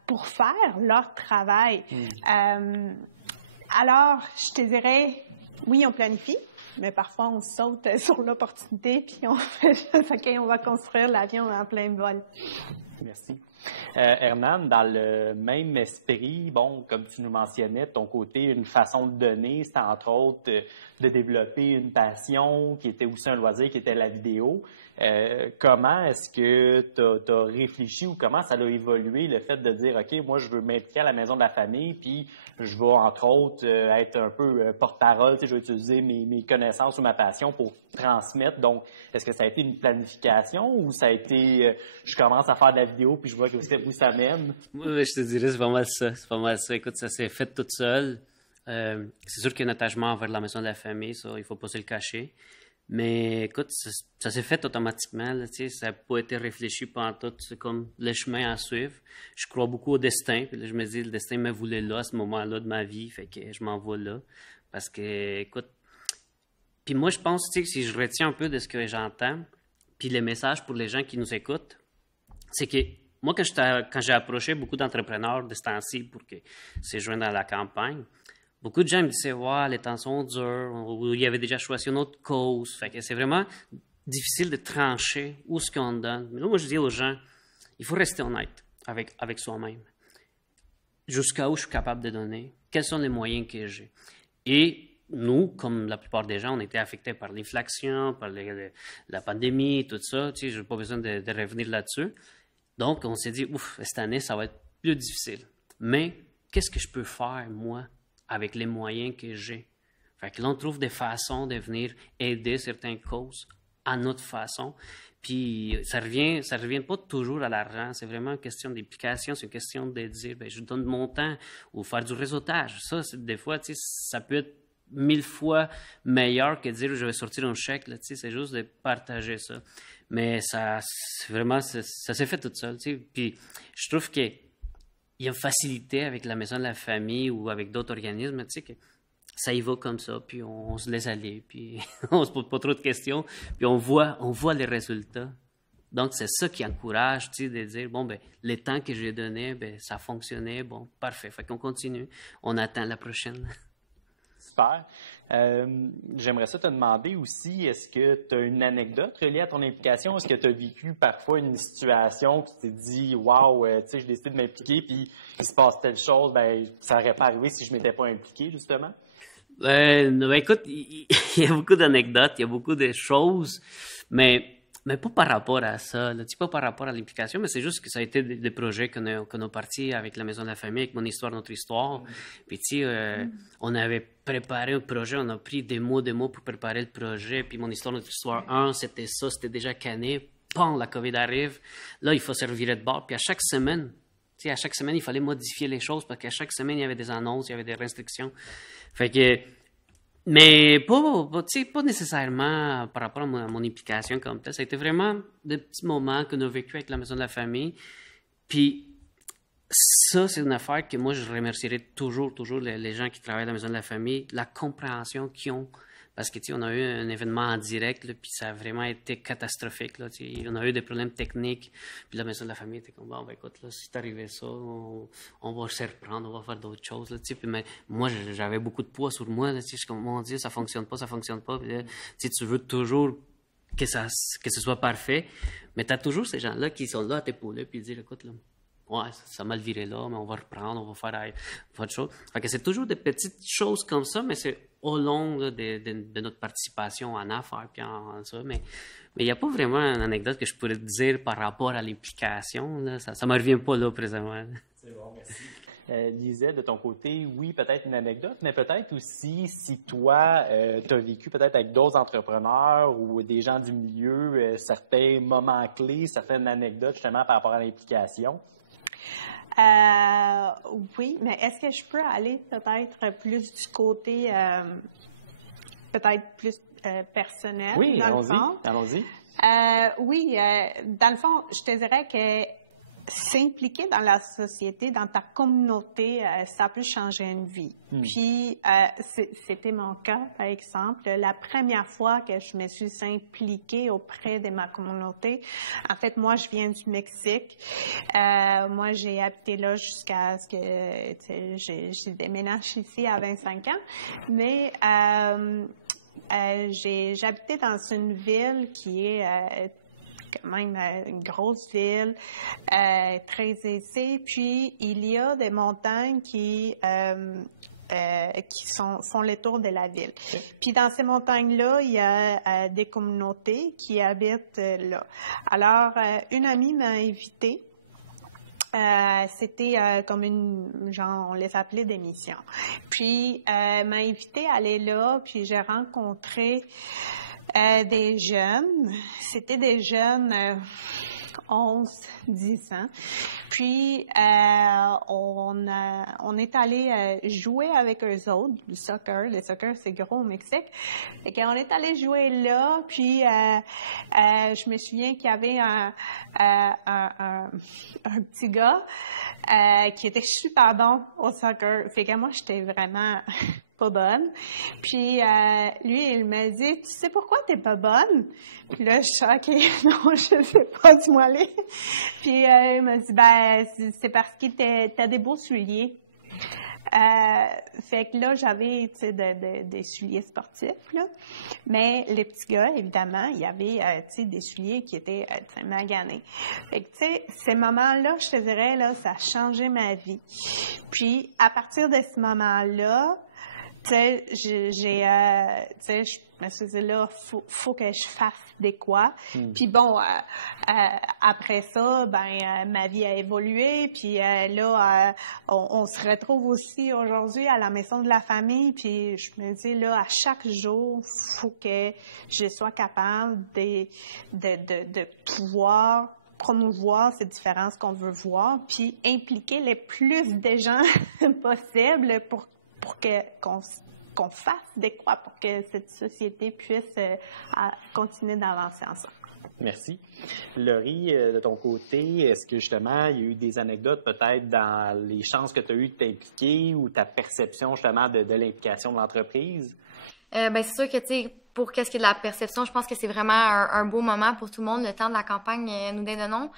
pour faire leur travail. Alors, je te dirais, oui, on planifie. Mais parfois, on saute sur l'opportunité, puis on fait juste, OK, on va construire l'avion en plein vol. Merci. Hernan, dans le même esprit, bon, comme tu nous mentionnais, de ton côté, une façon de donner, c'était entre autres de développer une passion qui était aussi un loisir, qui était la vidéo. Comment est-ce que tu as réfléchi ou comment ça a évolué le fait de dire, OK, moi, je veux m'impliquer à la Maison de la Famille, puis je vais, entre autres, être un peu porte-parole, tu sais, je vais utiliser mes connaissances ou ma passion pour transmettre. Donc, est-ce que ça a été une planification ou ça a été, je commence à faire de la vidéo puis je vois où ça mène? Oui, je te dirais, c'est pas mal ça. C'est pas mal ça. Écoute, ça s'est fait tout seul. C'est sûr qu'il y a un attachement envers la Maison de la Famille, ça, il faut pas se le cacher. Mais écoute, ça s'est fait automatiquement, là, tu sais, ça n'a pas été réfléchi pendant tout, c'est comme le chemin à suivre. Je crois beaucoup au destin, puis là, je me dis, le destin me voulait là, à ce moment-là de ma vie, fait que je m'en vais là. Parce que, écoute, puis moi, je pense, tu sais, que si je retiens un peu de ce que j'entends, puis les messages pour les gens qui nous écoutent, c'est que moi, quand j'ai approché beaucoup d'entrepreneurs de ce temps-ci pour que se joignent dans la campagne, beaucoup de gens me disaient, ouais, les temps sont durs, ou il y avait déjà choisi une autre cause. Fait que c'est vraiment difficile de trancher où ce qu'on donne. Mais là, moi, je dis aux gens, il faut rester honnête avec soi-même. Jusqu'à où je suis capable de donner? Quels sont les moyens que j'ai? Et nous, comme la plupart des gens, on était affectés par l'inflation, par la pandémie, tout ça. Tu sais, je n'ai pas besoin de revenir là-dessus. Donc, on s'est dit, ouf, cette année, ça va être plus difficile. Mais qu'est-ce que je peux faire, moi, avec les moyens que j'ai? Fait que là, on trouve des façons de venir aider certaines causes à notre façon. Puis, ça revient pas toujours à l'argent. C'est vraiment une question d'implication. C'est une question de dire, ben, je donne mon temps ou faire du réseautage. Ça, des fois, tu sais, ça peut être 1000 fois meilleur que de dire je vais sortir un chèque, là, tu sais, c'est juste de partager ça. Mais ça s'est fait tout seul, tu sais. Puis je trouve qu'il y a une facilité avec la Maison de la Famille ou avec d'autres organismes, tu sais, que ça y va comme ça, puis on se laisse aller, puis on se pose pas trop de questions, puis on voit les résultats. Donc c'est ça qui encourage, tu sais, de dire bon ben les temps que j'ai donnés, ben ça fonctionnait, bon parfait, fait qu'on continue, on attend la prochaine. Super. J'aimerais ça te demander aussi, est-ce que tu as une anecdote reliée à ton implication? Est-ce que tu as vécu parfois une situation qui t'es dit « Wow, tu sais, j'ai décidé de m'impliquer, puis il se passe telle chose, ben ça n'aurait pas arrivé si je ne m'étais pas impliqué, justement? » Écoute, il y a beaucoup d'anecdotes, il y a beaucoup de choses, mais pas par rapport à ça, là, pas par rapport à l'implication, mais c'est juste que ça a été des projets qu'on a partis avec la Maison de la Famille, avec Mon Histoire, Notre Histoire. Puis, tu sais, on avait préparé un projet, on a pris des mots pour préparer le projet. Puis, Mon Histoire, Notre Histoire 1, c'était ça, c'était déjà canné. Pan, la COVID arrive. Là, il faut se revirer de bord. Puis, à chaque semaine, il fallait modifier les choses parce qu'à chaque semaine, il y avait des annonces, il y avait des restrictions. Fait que, mais pas nécessairement par rapport à mon implication comme tel. Ça a été vraiment des petits moments qu'on a vécu avec la Maison de la Famille. Puis ça, c'est une affaire que moi, je remercierai toujours les gens qui travaillent à la Maison de la Famille, la compréhension qu'ils ont. Parce que, tu sais, on a eu un événement en direct, là, puis ça a vraiment été catastrophique, là, tu sais. On a eu des problèmes techniques, puis la Maison de la Famille était comme, bon, ben écoute, là, si c'est arrivé ça, on va se reprendre, on va faire d'autres choses, là, tu sais. Puis moi, j'avais beaucoup de poids sur moi, là, tu sais. Je suis comme, mon Dieu, ça fonctionne pas. Puis là, tu sais, tu veux toujours que ce soit parfait, mais tu as toujours ces gens-là qui sont là à t'épauler, puis ils disent, écoute, là, ouais, ça m'a le viré là, mais on va reprendre, on va faire autre chose. Fait que c'est toujours des petites choses comme ça, mais c'est au long là, de notre participation en affaires puis en ça. Mais il n'y a pas vraiment une anecdote que je pourrais te dire par rapport à l'implication. Là. Ça ne me revient pas là présentement. C'est bon, merci. Lisette, de ton côté, oui, peut-être une anecdote, mais peut-être aussi si toi, tu as vécu peut-être avec d'autres entrepreneurs ou des gens du milieu, certains moments clés, certaines anecdotes justement par rapport à l'implication. Oui, mais est-ce que je peux aller peut-être plus du côté peut-être plus personnel? Oui, dans le fond? allons-y. Oui, dans le fond, je te dirais que s'impliquer dans la société, dans ta communauté, ça peut changer une vie. Puis, c'était mon cas, par exemple. La première fois que je me suis impliquée auprès de ma communauté, en fait, moi, je viens du Mexique. Moi, j'ai habité là jusqu'à ce que j'ai déménagé ici à 25 ans. Mais j'habitais dans une ville qui est quand même une grosse ville, très aisée. Puis, il y a des montagnes qui font le tour de la ville. Okay. Puis, dans ces montagnes-là, il y a des communautés qui habitent là. Alors, une amie m'a invitée. C'était comme on les appelait des missions. Puis, m'a invitée à aller là, puis j'ai rencontré des jeunes. C'était des jeunes 11, 10 ans. Puis, on est allé jouer avec eux autres, du soccer. Le soccer, c'est gros au Mexique. Fait qu'on est allé jouer là, puis je me souviens qu'il y avait un petit gars qui était super bon au soccer. Fait que moi, j'étais vraiment pas bonne. Puis lui, il m'a dit, tu sais pourquoi t'es pas bonne? Puis là, je suis OK, non, je sais pas, dis-moi aller. Puis il m'a dit, ben, c'est parce que t'as des beaux souliers. Fait que là, j'avais, tu sais, des souliers sportifs, là. Mais les petits gars, évidemment, il y avait, tu sais, des souliers qui étaient, maganés. Fait que, tu sais, ces moments-là, je te dirais, là, ça a changé ma vie. Puis, à partir de ce moment-là, tu sais, je me suis dit, là, faut que je fasse des quoi. Puis bon, après ça, ben, ma vie a évolué. Puis là, on se retrouve aussi aujourd'hui à la Maison de la Famille. Puis je me dis, là, à chaque jour, faut que je sois capable de pouvoir promouvoir ces différences qu'on veut voir, puis impliquer le plus de gens possible pour qu'on fasse des quoi pour que cette société puisse continuer d'avancer ensemble. Merci. Laurie, de ton côté, est-ce que justement, il y a eu des anecdotes peut-être dans les chances que tu as eues de t'impliquer ou ta perception justement de l'implication de l'entreprise? Ben c'est sûr que, tu sais, pour qu'est-ce qui est de la perception, je pense que c'est vraiment un beau moment pour tout le monde, le temps de la campagne Nous Dédonnons,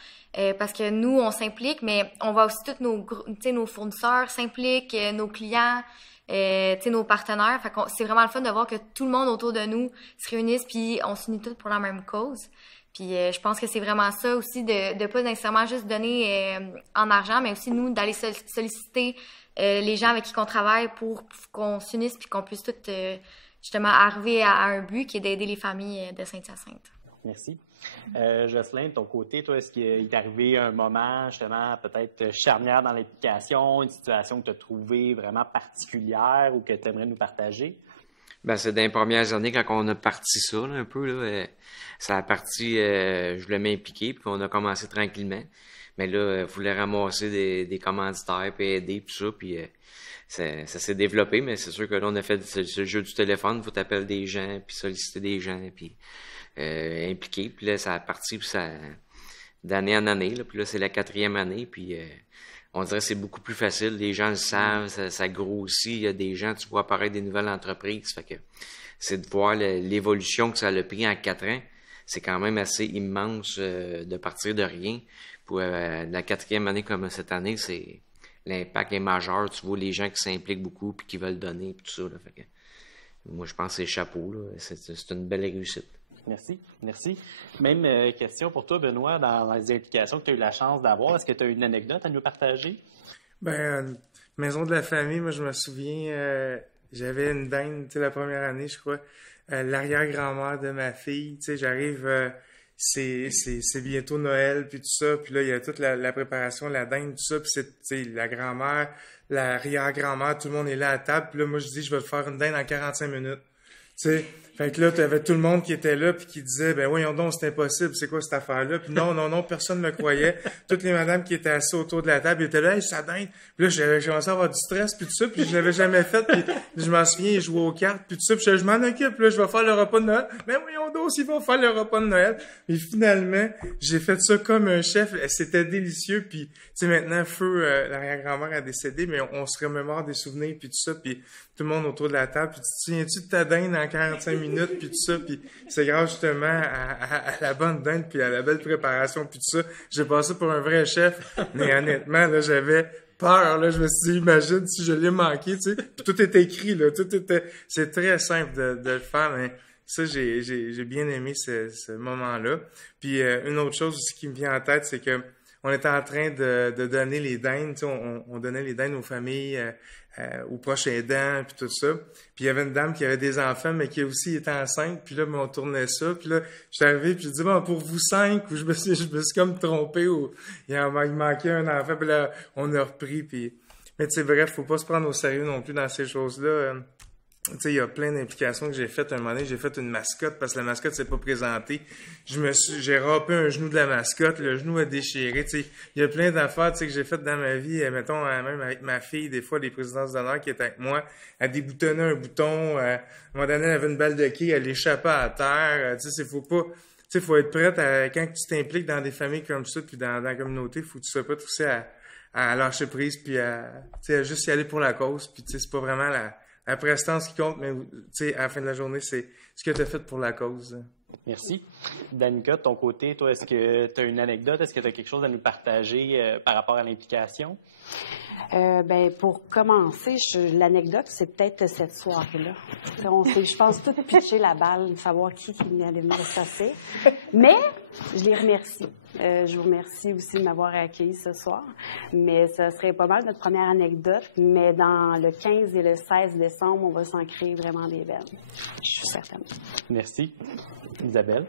parce que nous, on s'implique, mais on voit aussi tous nos fournisseurs s'impliquent, nos clients. nos partenaires. Fait c'est vraiment le fun de voir que tout le monde autour de nous se réunisse puis on s'unit tous pour la même cause. Puis je pense que c'est vraiment ça aussi de pas nécessairement juste donner en argent, mais aussi nous d'aller solliciter les gens avec qui on travaille pour qu'on s'unisse puis qu'on puisse tous justement arriver à un but qui est d'aider les familles de Saint-Hyacinthe. Merci. Jocelyne, de ton côté, toi, est-ce qu'il t'est arrivé un moment, justement, peut-être charnière dans l'implication, une situation que tu as trouvée vraiment particulière ou que tu aimerais nous partager? Ben, c'est dans les premières années, quand on a parti ça, là, un peu, là, ça a parti, je voulais m'impliquer, puis on a commencé tranquillement. Mais là, je voulais ramasser des commanditaires, puis aider, puis ça, puis ça s'est développé, mais c'est sûr que là, on a fait ce jeu du téléphone, il faut t'appeler des gens, puis solliciter des gens, puis impliquer. Puis là, ça a parti, puis ça, d'année en année, là, puis là, c'est la 4e année, puis on dirait que c'est beaucoup plus facile, les gens le savent, ça grossit, il y a des gens, tu vois apparaître des nouvelles entreprises, fait que c'est de voir l'évolution que ça a pris en 4 ans, c'est quand même assez immense de partir de rien. Pour la 4e année comme cette année, c'est l'impact est majeur, tu vois les gens qui s'impliquent beaucoup puis qui veulent donner puis tout ça, là, fait que moi je pense que c'est chapeau, là, c'est une belle réussite. Merci. Même question pour toi, Benoît, dans les implications que tu as eu la chance d'avoir. Est-ce que tu as une anecdote à nous partager? Maison de la famille, moi, je me souviens, j'avais une dinde, tu sais, la première année, je crois, l'arrière-grand-mère de ma fille, tu sais, j'arrive, c'est bientôt Noël, puis tout ça, puis là, il y a toute la préparation, la dinde, tout ça, puis c'est, tu sais, la grand-mère, l'arrière-grand-mère, tout le monde est là à table, puis là, moi, je dis, je vais te faire une dinde en 45 minutes, tu sais. Fait que là, t'avais tout le monde qui était là puis qui disait, ben voyons donc, c'est impossible, c'est quoi cette affaire-là? Puis non, personne ne me croyait. Toutes les madames qui étaient assises autour de la table, ils étaient là, hey, ça dingue. Puis là, j'avais commencé à avoir du stress puis tout ça, puis je l'avais jamais fait. Puis je m'en souviens, ils jouaient aux cartes puis tout ça, puis je m'en occupe, là, je vais faire le repas de Noël. Ben voyons donc, s'ils vont faire le repas de Noël. Et finalement, j'ai fait ça comme un chef. C'était délicieux. Puis, tu sais, maintenant, Feu, l'arrière-grand-mère a décédé, mais on se remémore des souvenirs puis tout ça, puis tout le monde autour de la table. Puis tu te souviens-tu de ta dinde en 45 minutes puis tout ça? Puis c'est grâce justement à la bonne dinde puis à la belle préparation puis tout ça. J'ai passé pour un vrai chef, mais honnêtement, là, j'avais peur, là. Je me suis dit, imagine si je l'ai manqué, tu sais. Puis tout était écrit, là. C'est très simple de le faire, mais ça, j'ai bien aimé ce moment-là. Puis une autre chose aussi qui me vient en tête, c'est que on était en train de donner les dindes, tu sais, on donnait les dindes aux familles, aux proches aidants, puis tout ça. Puis il y avait une dame qui avait des enfants, mais qui aussi était enceinte, puis là, on tournait ça, puis là, je suis arrivé, puis je dis, bon, pour vous 5, ou je me suis comme trompé, ou il manquait un enfant, puis là, on a repris, puis... Mais tu sais, bref, faut pas se prendre au sérieux non plus dans ces choses-là. Tu sais, il y a plein d'implications que j'ai faites. Un moment donné, j'ai fait une mascotte parce que la mascotte s'est pas présentée. J'ai râpé un genou de la mascotte, le genou a déchiré. Tu sais, il y a plein d'affaires, tu sais, que j'ai faites dans ma vie. Mettons, même avec ma fille, des fois, les présidences d'honneur qui étaient avec moi, elle déboutonnait un bouton. À un moment donné, elle avait une balle de quai, elle échappait à terre. Tu sais, faut être prête quand tu t'impliques dans des familles comme ça, puis dans la communauté, faut que tu sois prête aussi à lâcher prise, puis à juste y aller pour la cause. Puis tu sais, c'est pas vraiment la prestance qui compte, mais tu sais, à la fin de la journée, c'est ce que tu as fait pour la cause. Merci. Danica, de ton côté, toi, est-ce que tu as une anecdote? Est-ce que tu as quelque chose à nous partager par rapport à l'implication? Pour commencer, l'anecdote, c'est peut-être cette soirée-là. Je pense tout pitcher la balle, savoir qui allait venir chasser. Mais je les remercie. Je vous remercie aussi de m'avoir accueilli ce soir. Mais ça serait pas mal notre première anecdote. Mais dans le 15 et le 16 décembre, on va s'en créer vraiment des belles. Je suis certaine. Merci. Isabelle?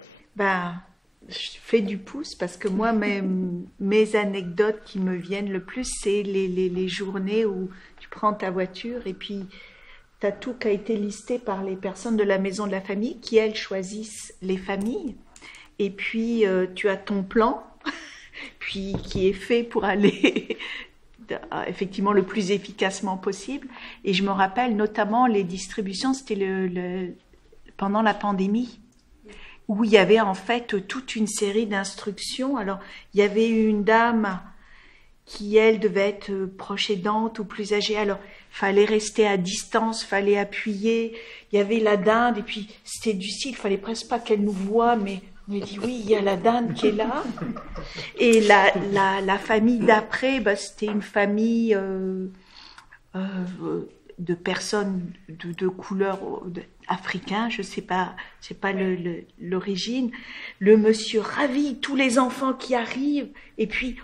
Je fais du pouce parce que moi, mes anecdotes qui me viennent le plus, c'est les journées où tu prends ta voiture et puis tu as tout qui a été listé par les personnes de la maison de la famille qui, elles, choisissent les familles. Et puis, tu as ton plan puis qui est fait pour aller effectivement le plus efficacement possible. Et je me rappelle notamment les distributions, c'était pendant la pandémie, où il y avait en fait toute une série d'instructions. Alors, il y avait une dame qui, elle, devait être proche aidante ou plus âgée. Alors, fallait rester à distance, fallait appuyer. Il y avait la dinde, et puis c'était du style, il fallait presque pas qu'elle nous voie, mais on lui dit, oui, il y a la dinde qui est là. Et la famille d'après, c'était une famille de personnes de couleur africain, je sais pas l'origine. Le monsieur ravi, tous les enfants qui arrivent, et puis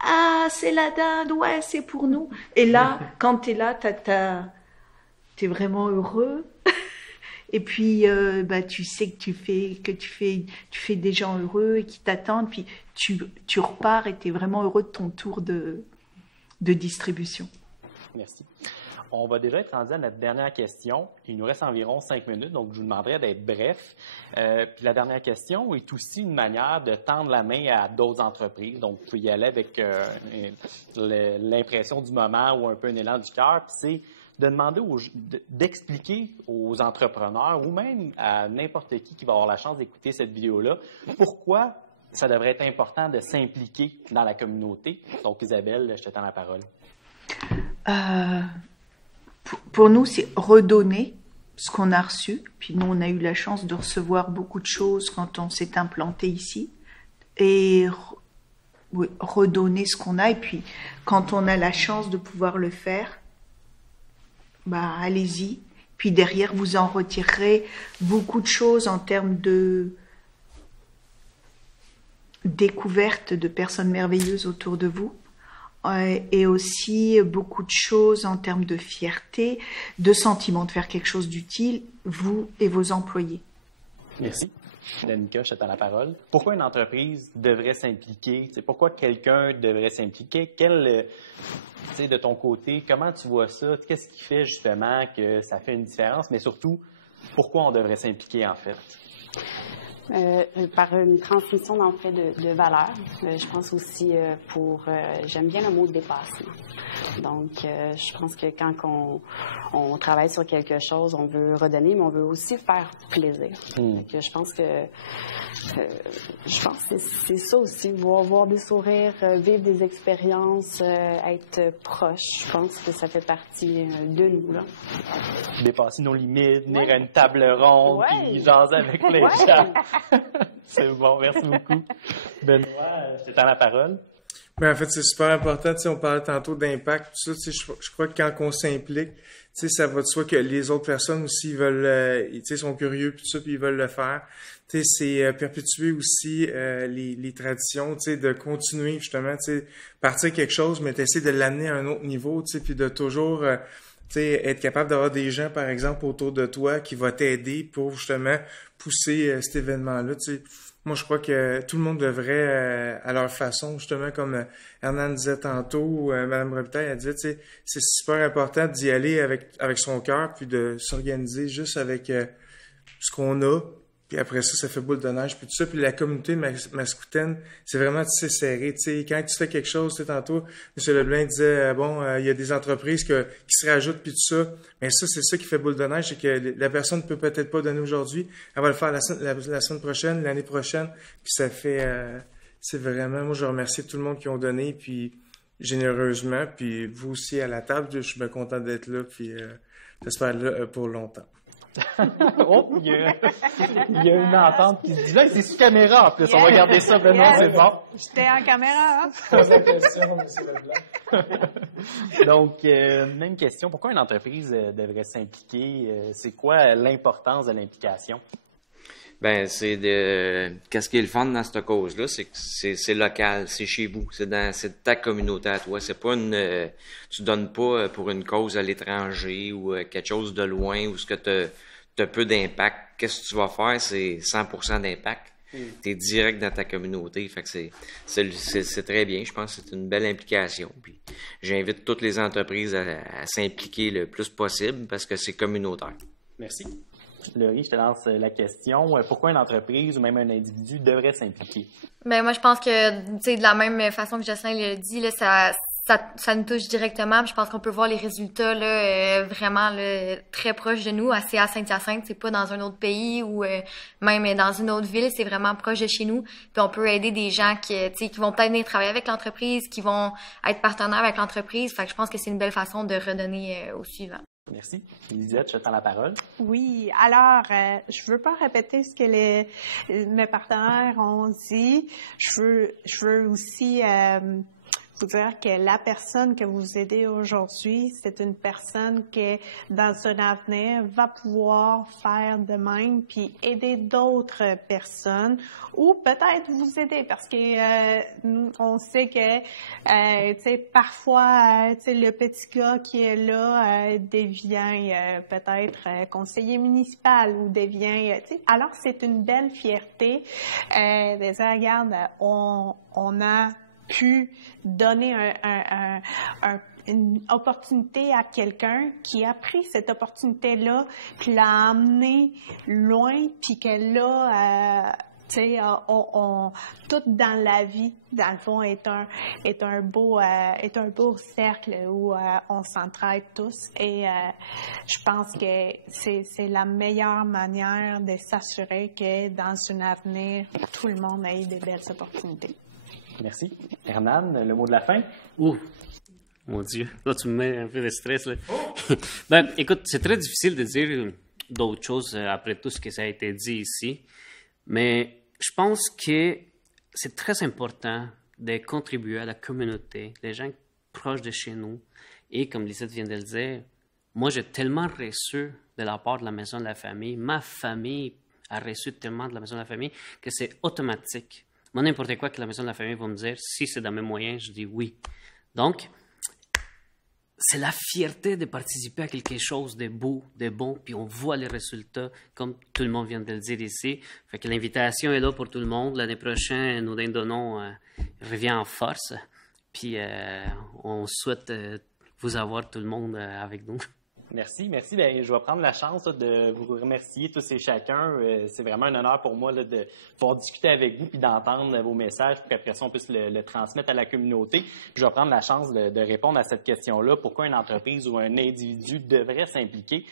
ah c'est la dinde, ouais c'est pour nous. Et là, quand t'es là, t'es vraiment heureux. Et puis tu sais que tu fais des gens heureux et qui t'attendent, puis tu repars et t'es vraiment heureux de ton tour de distribution. Merci. On va déjà être rendu à notre dernière question. Il nous reste environ 5 minutes, donc je vous demanderai d'être bref. Puis la dernière question est aussi une manière de tendre la main à d'autres entreprises. Donc, vous pouvez y aller avec l'impression du moment ou un peu un élan du cœur. Puis c'est de demander d'expliquer aux entrepreneurs ou même à n'importe qui va avoir la chance d'écouter cette vidéo-là pourquoi ça devrait être important de s'impliquer dans la communauté. Donc, Isabelle, je te tends la parole. Pour nous, c'est redonner ce qu'on a reçu. Puis nous, on a eu la chance de recevoir beaucoup de choses quand on s'est implanté ici. Et redonner ce qu'on a. Et puis, quand on a la chance de pouvoir le faire, allez-y. Puis derrière, vous en retirerez beaucoup de choses en termes de découverte de personnes merveilleuses autour de vous. Et aussi beaucoup de choses en termes de fierté, de sentiment de faire quelque chose d'utile, vous et vos employés. Merci. Danica, je te tends la parole. Pourquoi une entreprise devrait s'impliquer? Pourquoi quelqu'un devrait s'impliquer? De ton côté, comment tu vois ça? Qu'est-ce qui fait justement que ça fait une différence? Mais surtout, pourquoi on devrait s'impliquer en fait? Par une transmission en fait de valeurs. Je pense aussi j'aime bien le mot dépassement. Donc, je pense que quand on travaille sur quelque chose, on veut redonner, mais on veut aussi faire plaisir. Donc, je pense que c'est ça aussi, voir des sourires, vivre des expériences, être proche. Je pense que ça fait partie de nous là. Dépasser nos limites, venir à une table ronde, puis jaser avec les gens. C'est bon, merci beaucoup. Benoît, je te tends la parole. En fait, c'est super important. On parlait tantôt d'impact, tout ça. Je crois que quand on s'implique, ça va de soi que les autres personnes aussi veulent, sont curieux, puis tout ça, puis ils veulent le faire. C'est perpétuer aussi les traditions, de continuer justement, partir quelque chose, mais d'essayer de l'amener à un autre niveau, puis de toujours être capable d'avoir des gens, par exemple, autour de toi qui vont t'aider pour justement pousser cet événement-là. Moi, je crois que tout le monde devrait, à leur façon, justement, comme Hernan disait tantôt, Mme Robitaille, elle disait, c'est super important d'y aller avec son cœur, puis de s'organiser juste avec ce qu'on a. Puis après ça fait boule de neige, puis tout ça. Puis la communauté mascoutaine, c'est vraiment serré. Quand tu fais quelque chose, tantôt, M. Leblanc disait, il y a des entreprises qui se rajoutent, puis tout ça. Mais ça, c'est ça qui fait boule de neige, c'est que la personne ne peut peut-être pas donner aujourd'hui. Elle va le faire la semaine prochaine, l'année prochaine. Puis ça fait... c'est vraiment... Moi, je remercie tout le monde qui ont donné, puis généreusement. Puis vous aussi, à la table, je suis bien content d'être là, puis j'espère là pour longtemps. Oh, il y a une entente qui se dit là, c'est sous caméra en plus. On va garder ça, Benoît, c'est bon. J'étais en caméra, hein? Pose la question, M. Leblanc. Donc, même question. Pourquoi une entreprise devrait s'impliquer? C'est quoi l'importance de l'implication? Qu'est-ce qui est le fun dans cette cause-là, c'est que c'est local, c'est chez vous, c'est ta communauté à toi. C'est pas tu donnes pas pour une cause à l'étranger ou quelque chose de loin où ce que t'as peu d'impact. Qu'est-ce que tu vas faire? C'est 100% d'impact. T'es direct dans ta communauté. Fait que c'est très bien. Je pense que c'est une belle implication. Puis j'invite toutes les entreprises à s'impliquer le plus possible parce que c'est communautaire. Merci. Laurie, je te lance la question. Pourquoi une entreprise ou même un individu devrait s'impliquer? Moi, je pense que, de la même façon que Jocelyn l'a dit, là, ça nous touche directement. Je pense qu'on peut voir les résultats là, vraiment là, très proches de nous, assez à Saint-Hyacinthe. C'est pas dans un autre pays ou même dans une autre ville. C'est vraiment proche de chez nous. Puis on peut aider des gens qui vont peut-être venir travailler avec l'entreprise, qui vont être partenaires avec l'entreprise. Fait que je pense que c'est une belle façon de redonner au suivant. Merci. Elisette, je te tends la parole. Oui. Alors, je veux pas répéter ce que mes partenaires ont dit. Je veux aussi vous dire que la personne que vous aidez aujourd'hui, c'est une personne qui, dans son avenir, va pouvoir faire de même puis aider d'autres personnes ou peut-être vous aider parce que on sait que, tu sais, parfois, tu sais, le petit gars qui est là devient peut-être conseiller municipal ou devient, tu sais, alors c'est une belle fierté de dire, regarde, on a pu donner une opportunité à quelqu'un qui a pris cette opportunité-là, qui l'a amené loin, puis qu'elle l'a, tu sais, tout dans la vie, dans le fond, est un beau cercle où on s'entraide tous. Et je pense que c'est la meilleure manière de s'assurer que dans un avenir, tout le monde ait des belles opportunités. Merci. Hernan, le mot de la fin? Ouh, mon Dieu, là tu me mets un peu de stress. Là. Ben, écoute, c'est très difficile de dire d'autres choses après tout ce que ça a été dit ici, mais je pense que c'est très important de contribuer à la communauté, les gens proches de chez nous. Et comme Lisette vient de le dire, moi j'ai tellement reçu de la part de la Maison de la Famille, ma famille a reçu tellement de la Maison de la Famille que c'est automatique. Moi, n'importe quoi que la Maison de la Famille va me dire, si c'est dans mes moyens, je dis oui. Donc, c'est la fierté de participer à quelque chose de beau, de bon, puis on voit les résultats, comme tout le monde vient de le dire ici. Fait que l'invitation est là pour tout le monde. L'année prochaine, nos dindonnons revient en force. Puis, on souhaite vous avoir tout le monde avec nous. Merci. Bien, je vais prendre la chance de vous remercier tous et chacun. C'est vraiment un honneur pour moi là, de pouvoir discuter avec vous puis d'entendre vos messages pour qu'après ça, on puisse le transmettre à la communauté. Puis je vais prendre la chance de répondre à cette question-là. Pourquoi une entreprise ou un individu devrait s'impliquer?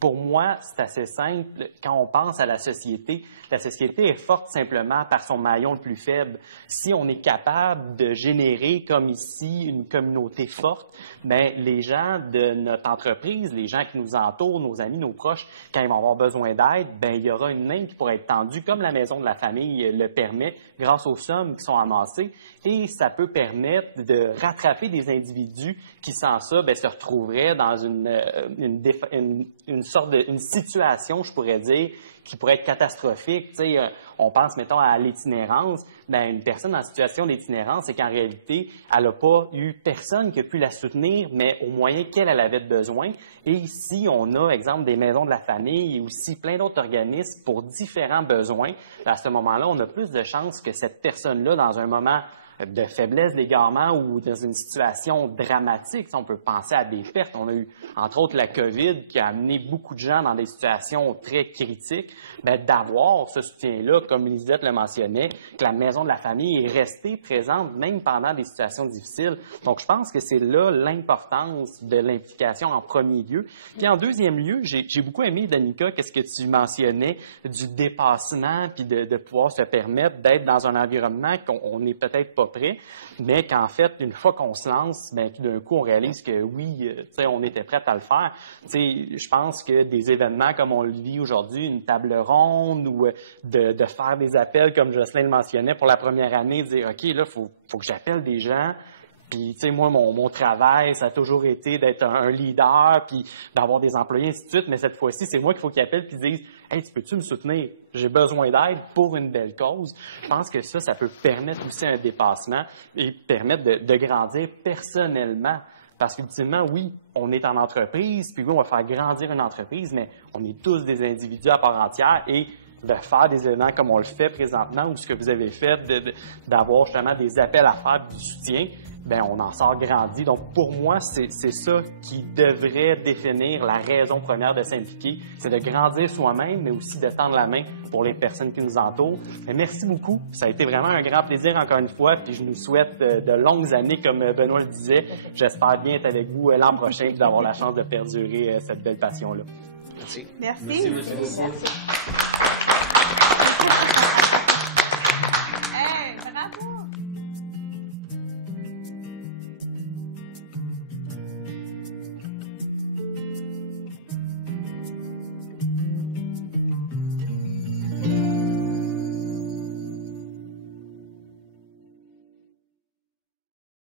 Pour moi, c'est assez simple. Quand on pense à la société est forte simplement par son maillon le plus faible. Si on est capable de générer, comme ici, une communauté forte, bien, les gens de notre entreprise, les gens qui nous entourent, nos amis, nos proches, quand ils vont avoir besoin d'aide, bien, il y aura une main qui pourra être tendue, comme la Maison de la Famille le permet, grâce aux sommes qui sont amassées. Et ça peut permettre de rattraper des individus qui, sans ça, bien, se retrouveraient dans une sorte de situation, je pourrais dire, qui pourrait être catastrophique. Tu sais, on pense, mettons, à l'itinérance. Bien, une personne en situation d'itinérance, c'est qu'en réalité, elle n'a pas eu personne qui a pu la soutenir, mais au moyen qu'elle avait besoin. Et ici, on a, exemple, des maisons de la famille et aussi plein d'autres organismes pour différents besoins. À ce moment-là, on a plus de chances que cette personne-là, dans un moment de faiblesse, d'égarement ou dans une situation dramatique. On peut penser à des pertes. On a eu, entre autres, la COVID qui a amené beaucoup de gens dans des situations très critiques. Bien, d'avoir ce soutien-là, comme Lisette le mentionnait, que la Maison de la Famille est restée présente même pendant des situations difficiles. Donc, je pense que c'est là l'importance de l'implication en premier lieu. Puis en deuxième lieu, j'ai beaucoup aimé, Danica, qu'est-ce que tu mentionnais du dépassement puis de pouvoir se permettre d'être dans un environnement qu'on n'est peut-être pas prêt, mais qu'en fait, une fois qu'on se lance, bien, tout d'un coup, on réalise que oui, on était prêt à le faire. Je pense que des événements comme on le vit aujourd'hui, une table ronde ou de faire des appels, comme Jocelyn le mentionnait, pour la première année, dire, OK, là, faut que j'appelle des gens. Puis, tu sais, moi, mon travail, ça a toujours été d'être un leader, puis d'avoir des employés, ainsi de suite. Mais cette fois-ci, c'est moi qu'il faut qu'ils appellent puis disent « Hey, peux-tu me soutenir? J'ai besoin d'aide pour une belle cause. » Je pense que ça peut permettre aussi un dépassement et permettre de grandir personnellement. Parce qu'ultimement, oui, on est en entreprise, puis oui, on va faire grandir une entreprise, mais on est tous des individus à part entière et de faire des événements comme on le fait présentement ou ce que vous avez fait, d'avoir justement des appels à faire, du soutien, bien, on en sort grandi. Donc, pour moi, c'est ça qui devrait définir la raison première de s'impliquer. C'est de grandir soi-même, mais aussi de tendre la main pour les personnes qui nous entourent. Mais merci beaucoup. Ça a été vraiment un grand plaisir encore une fois. Puis je nous souhaite de longues années, comme Benoît le disait. J'espère bien être avec vous l'an prochain et d'avoir la chance de perdurer cette belle passion-là. Merci. Merci. Merci.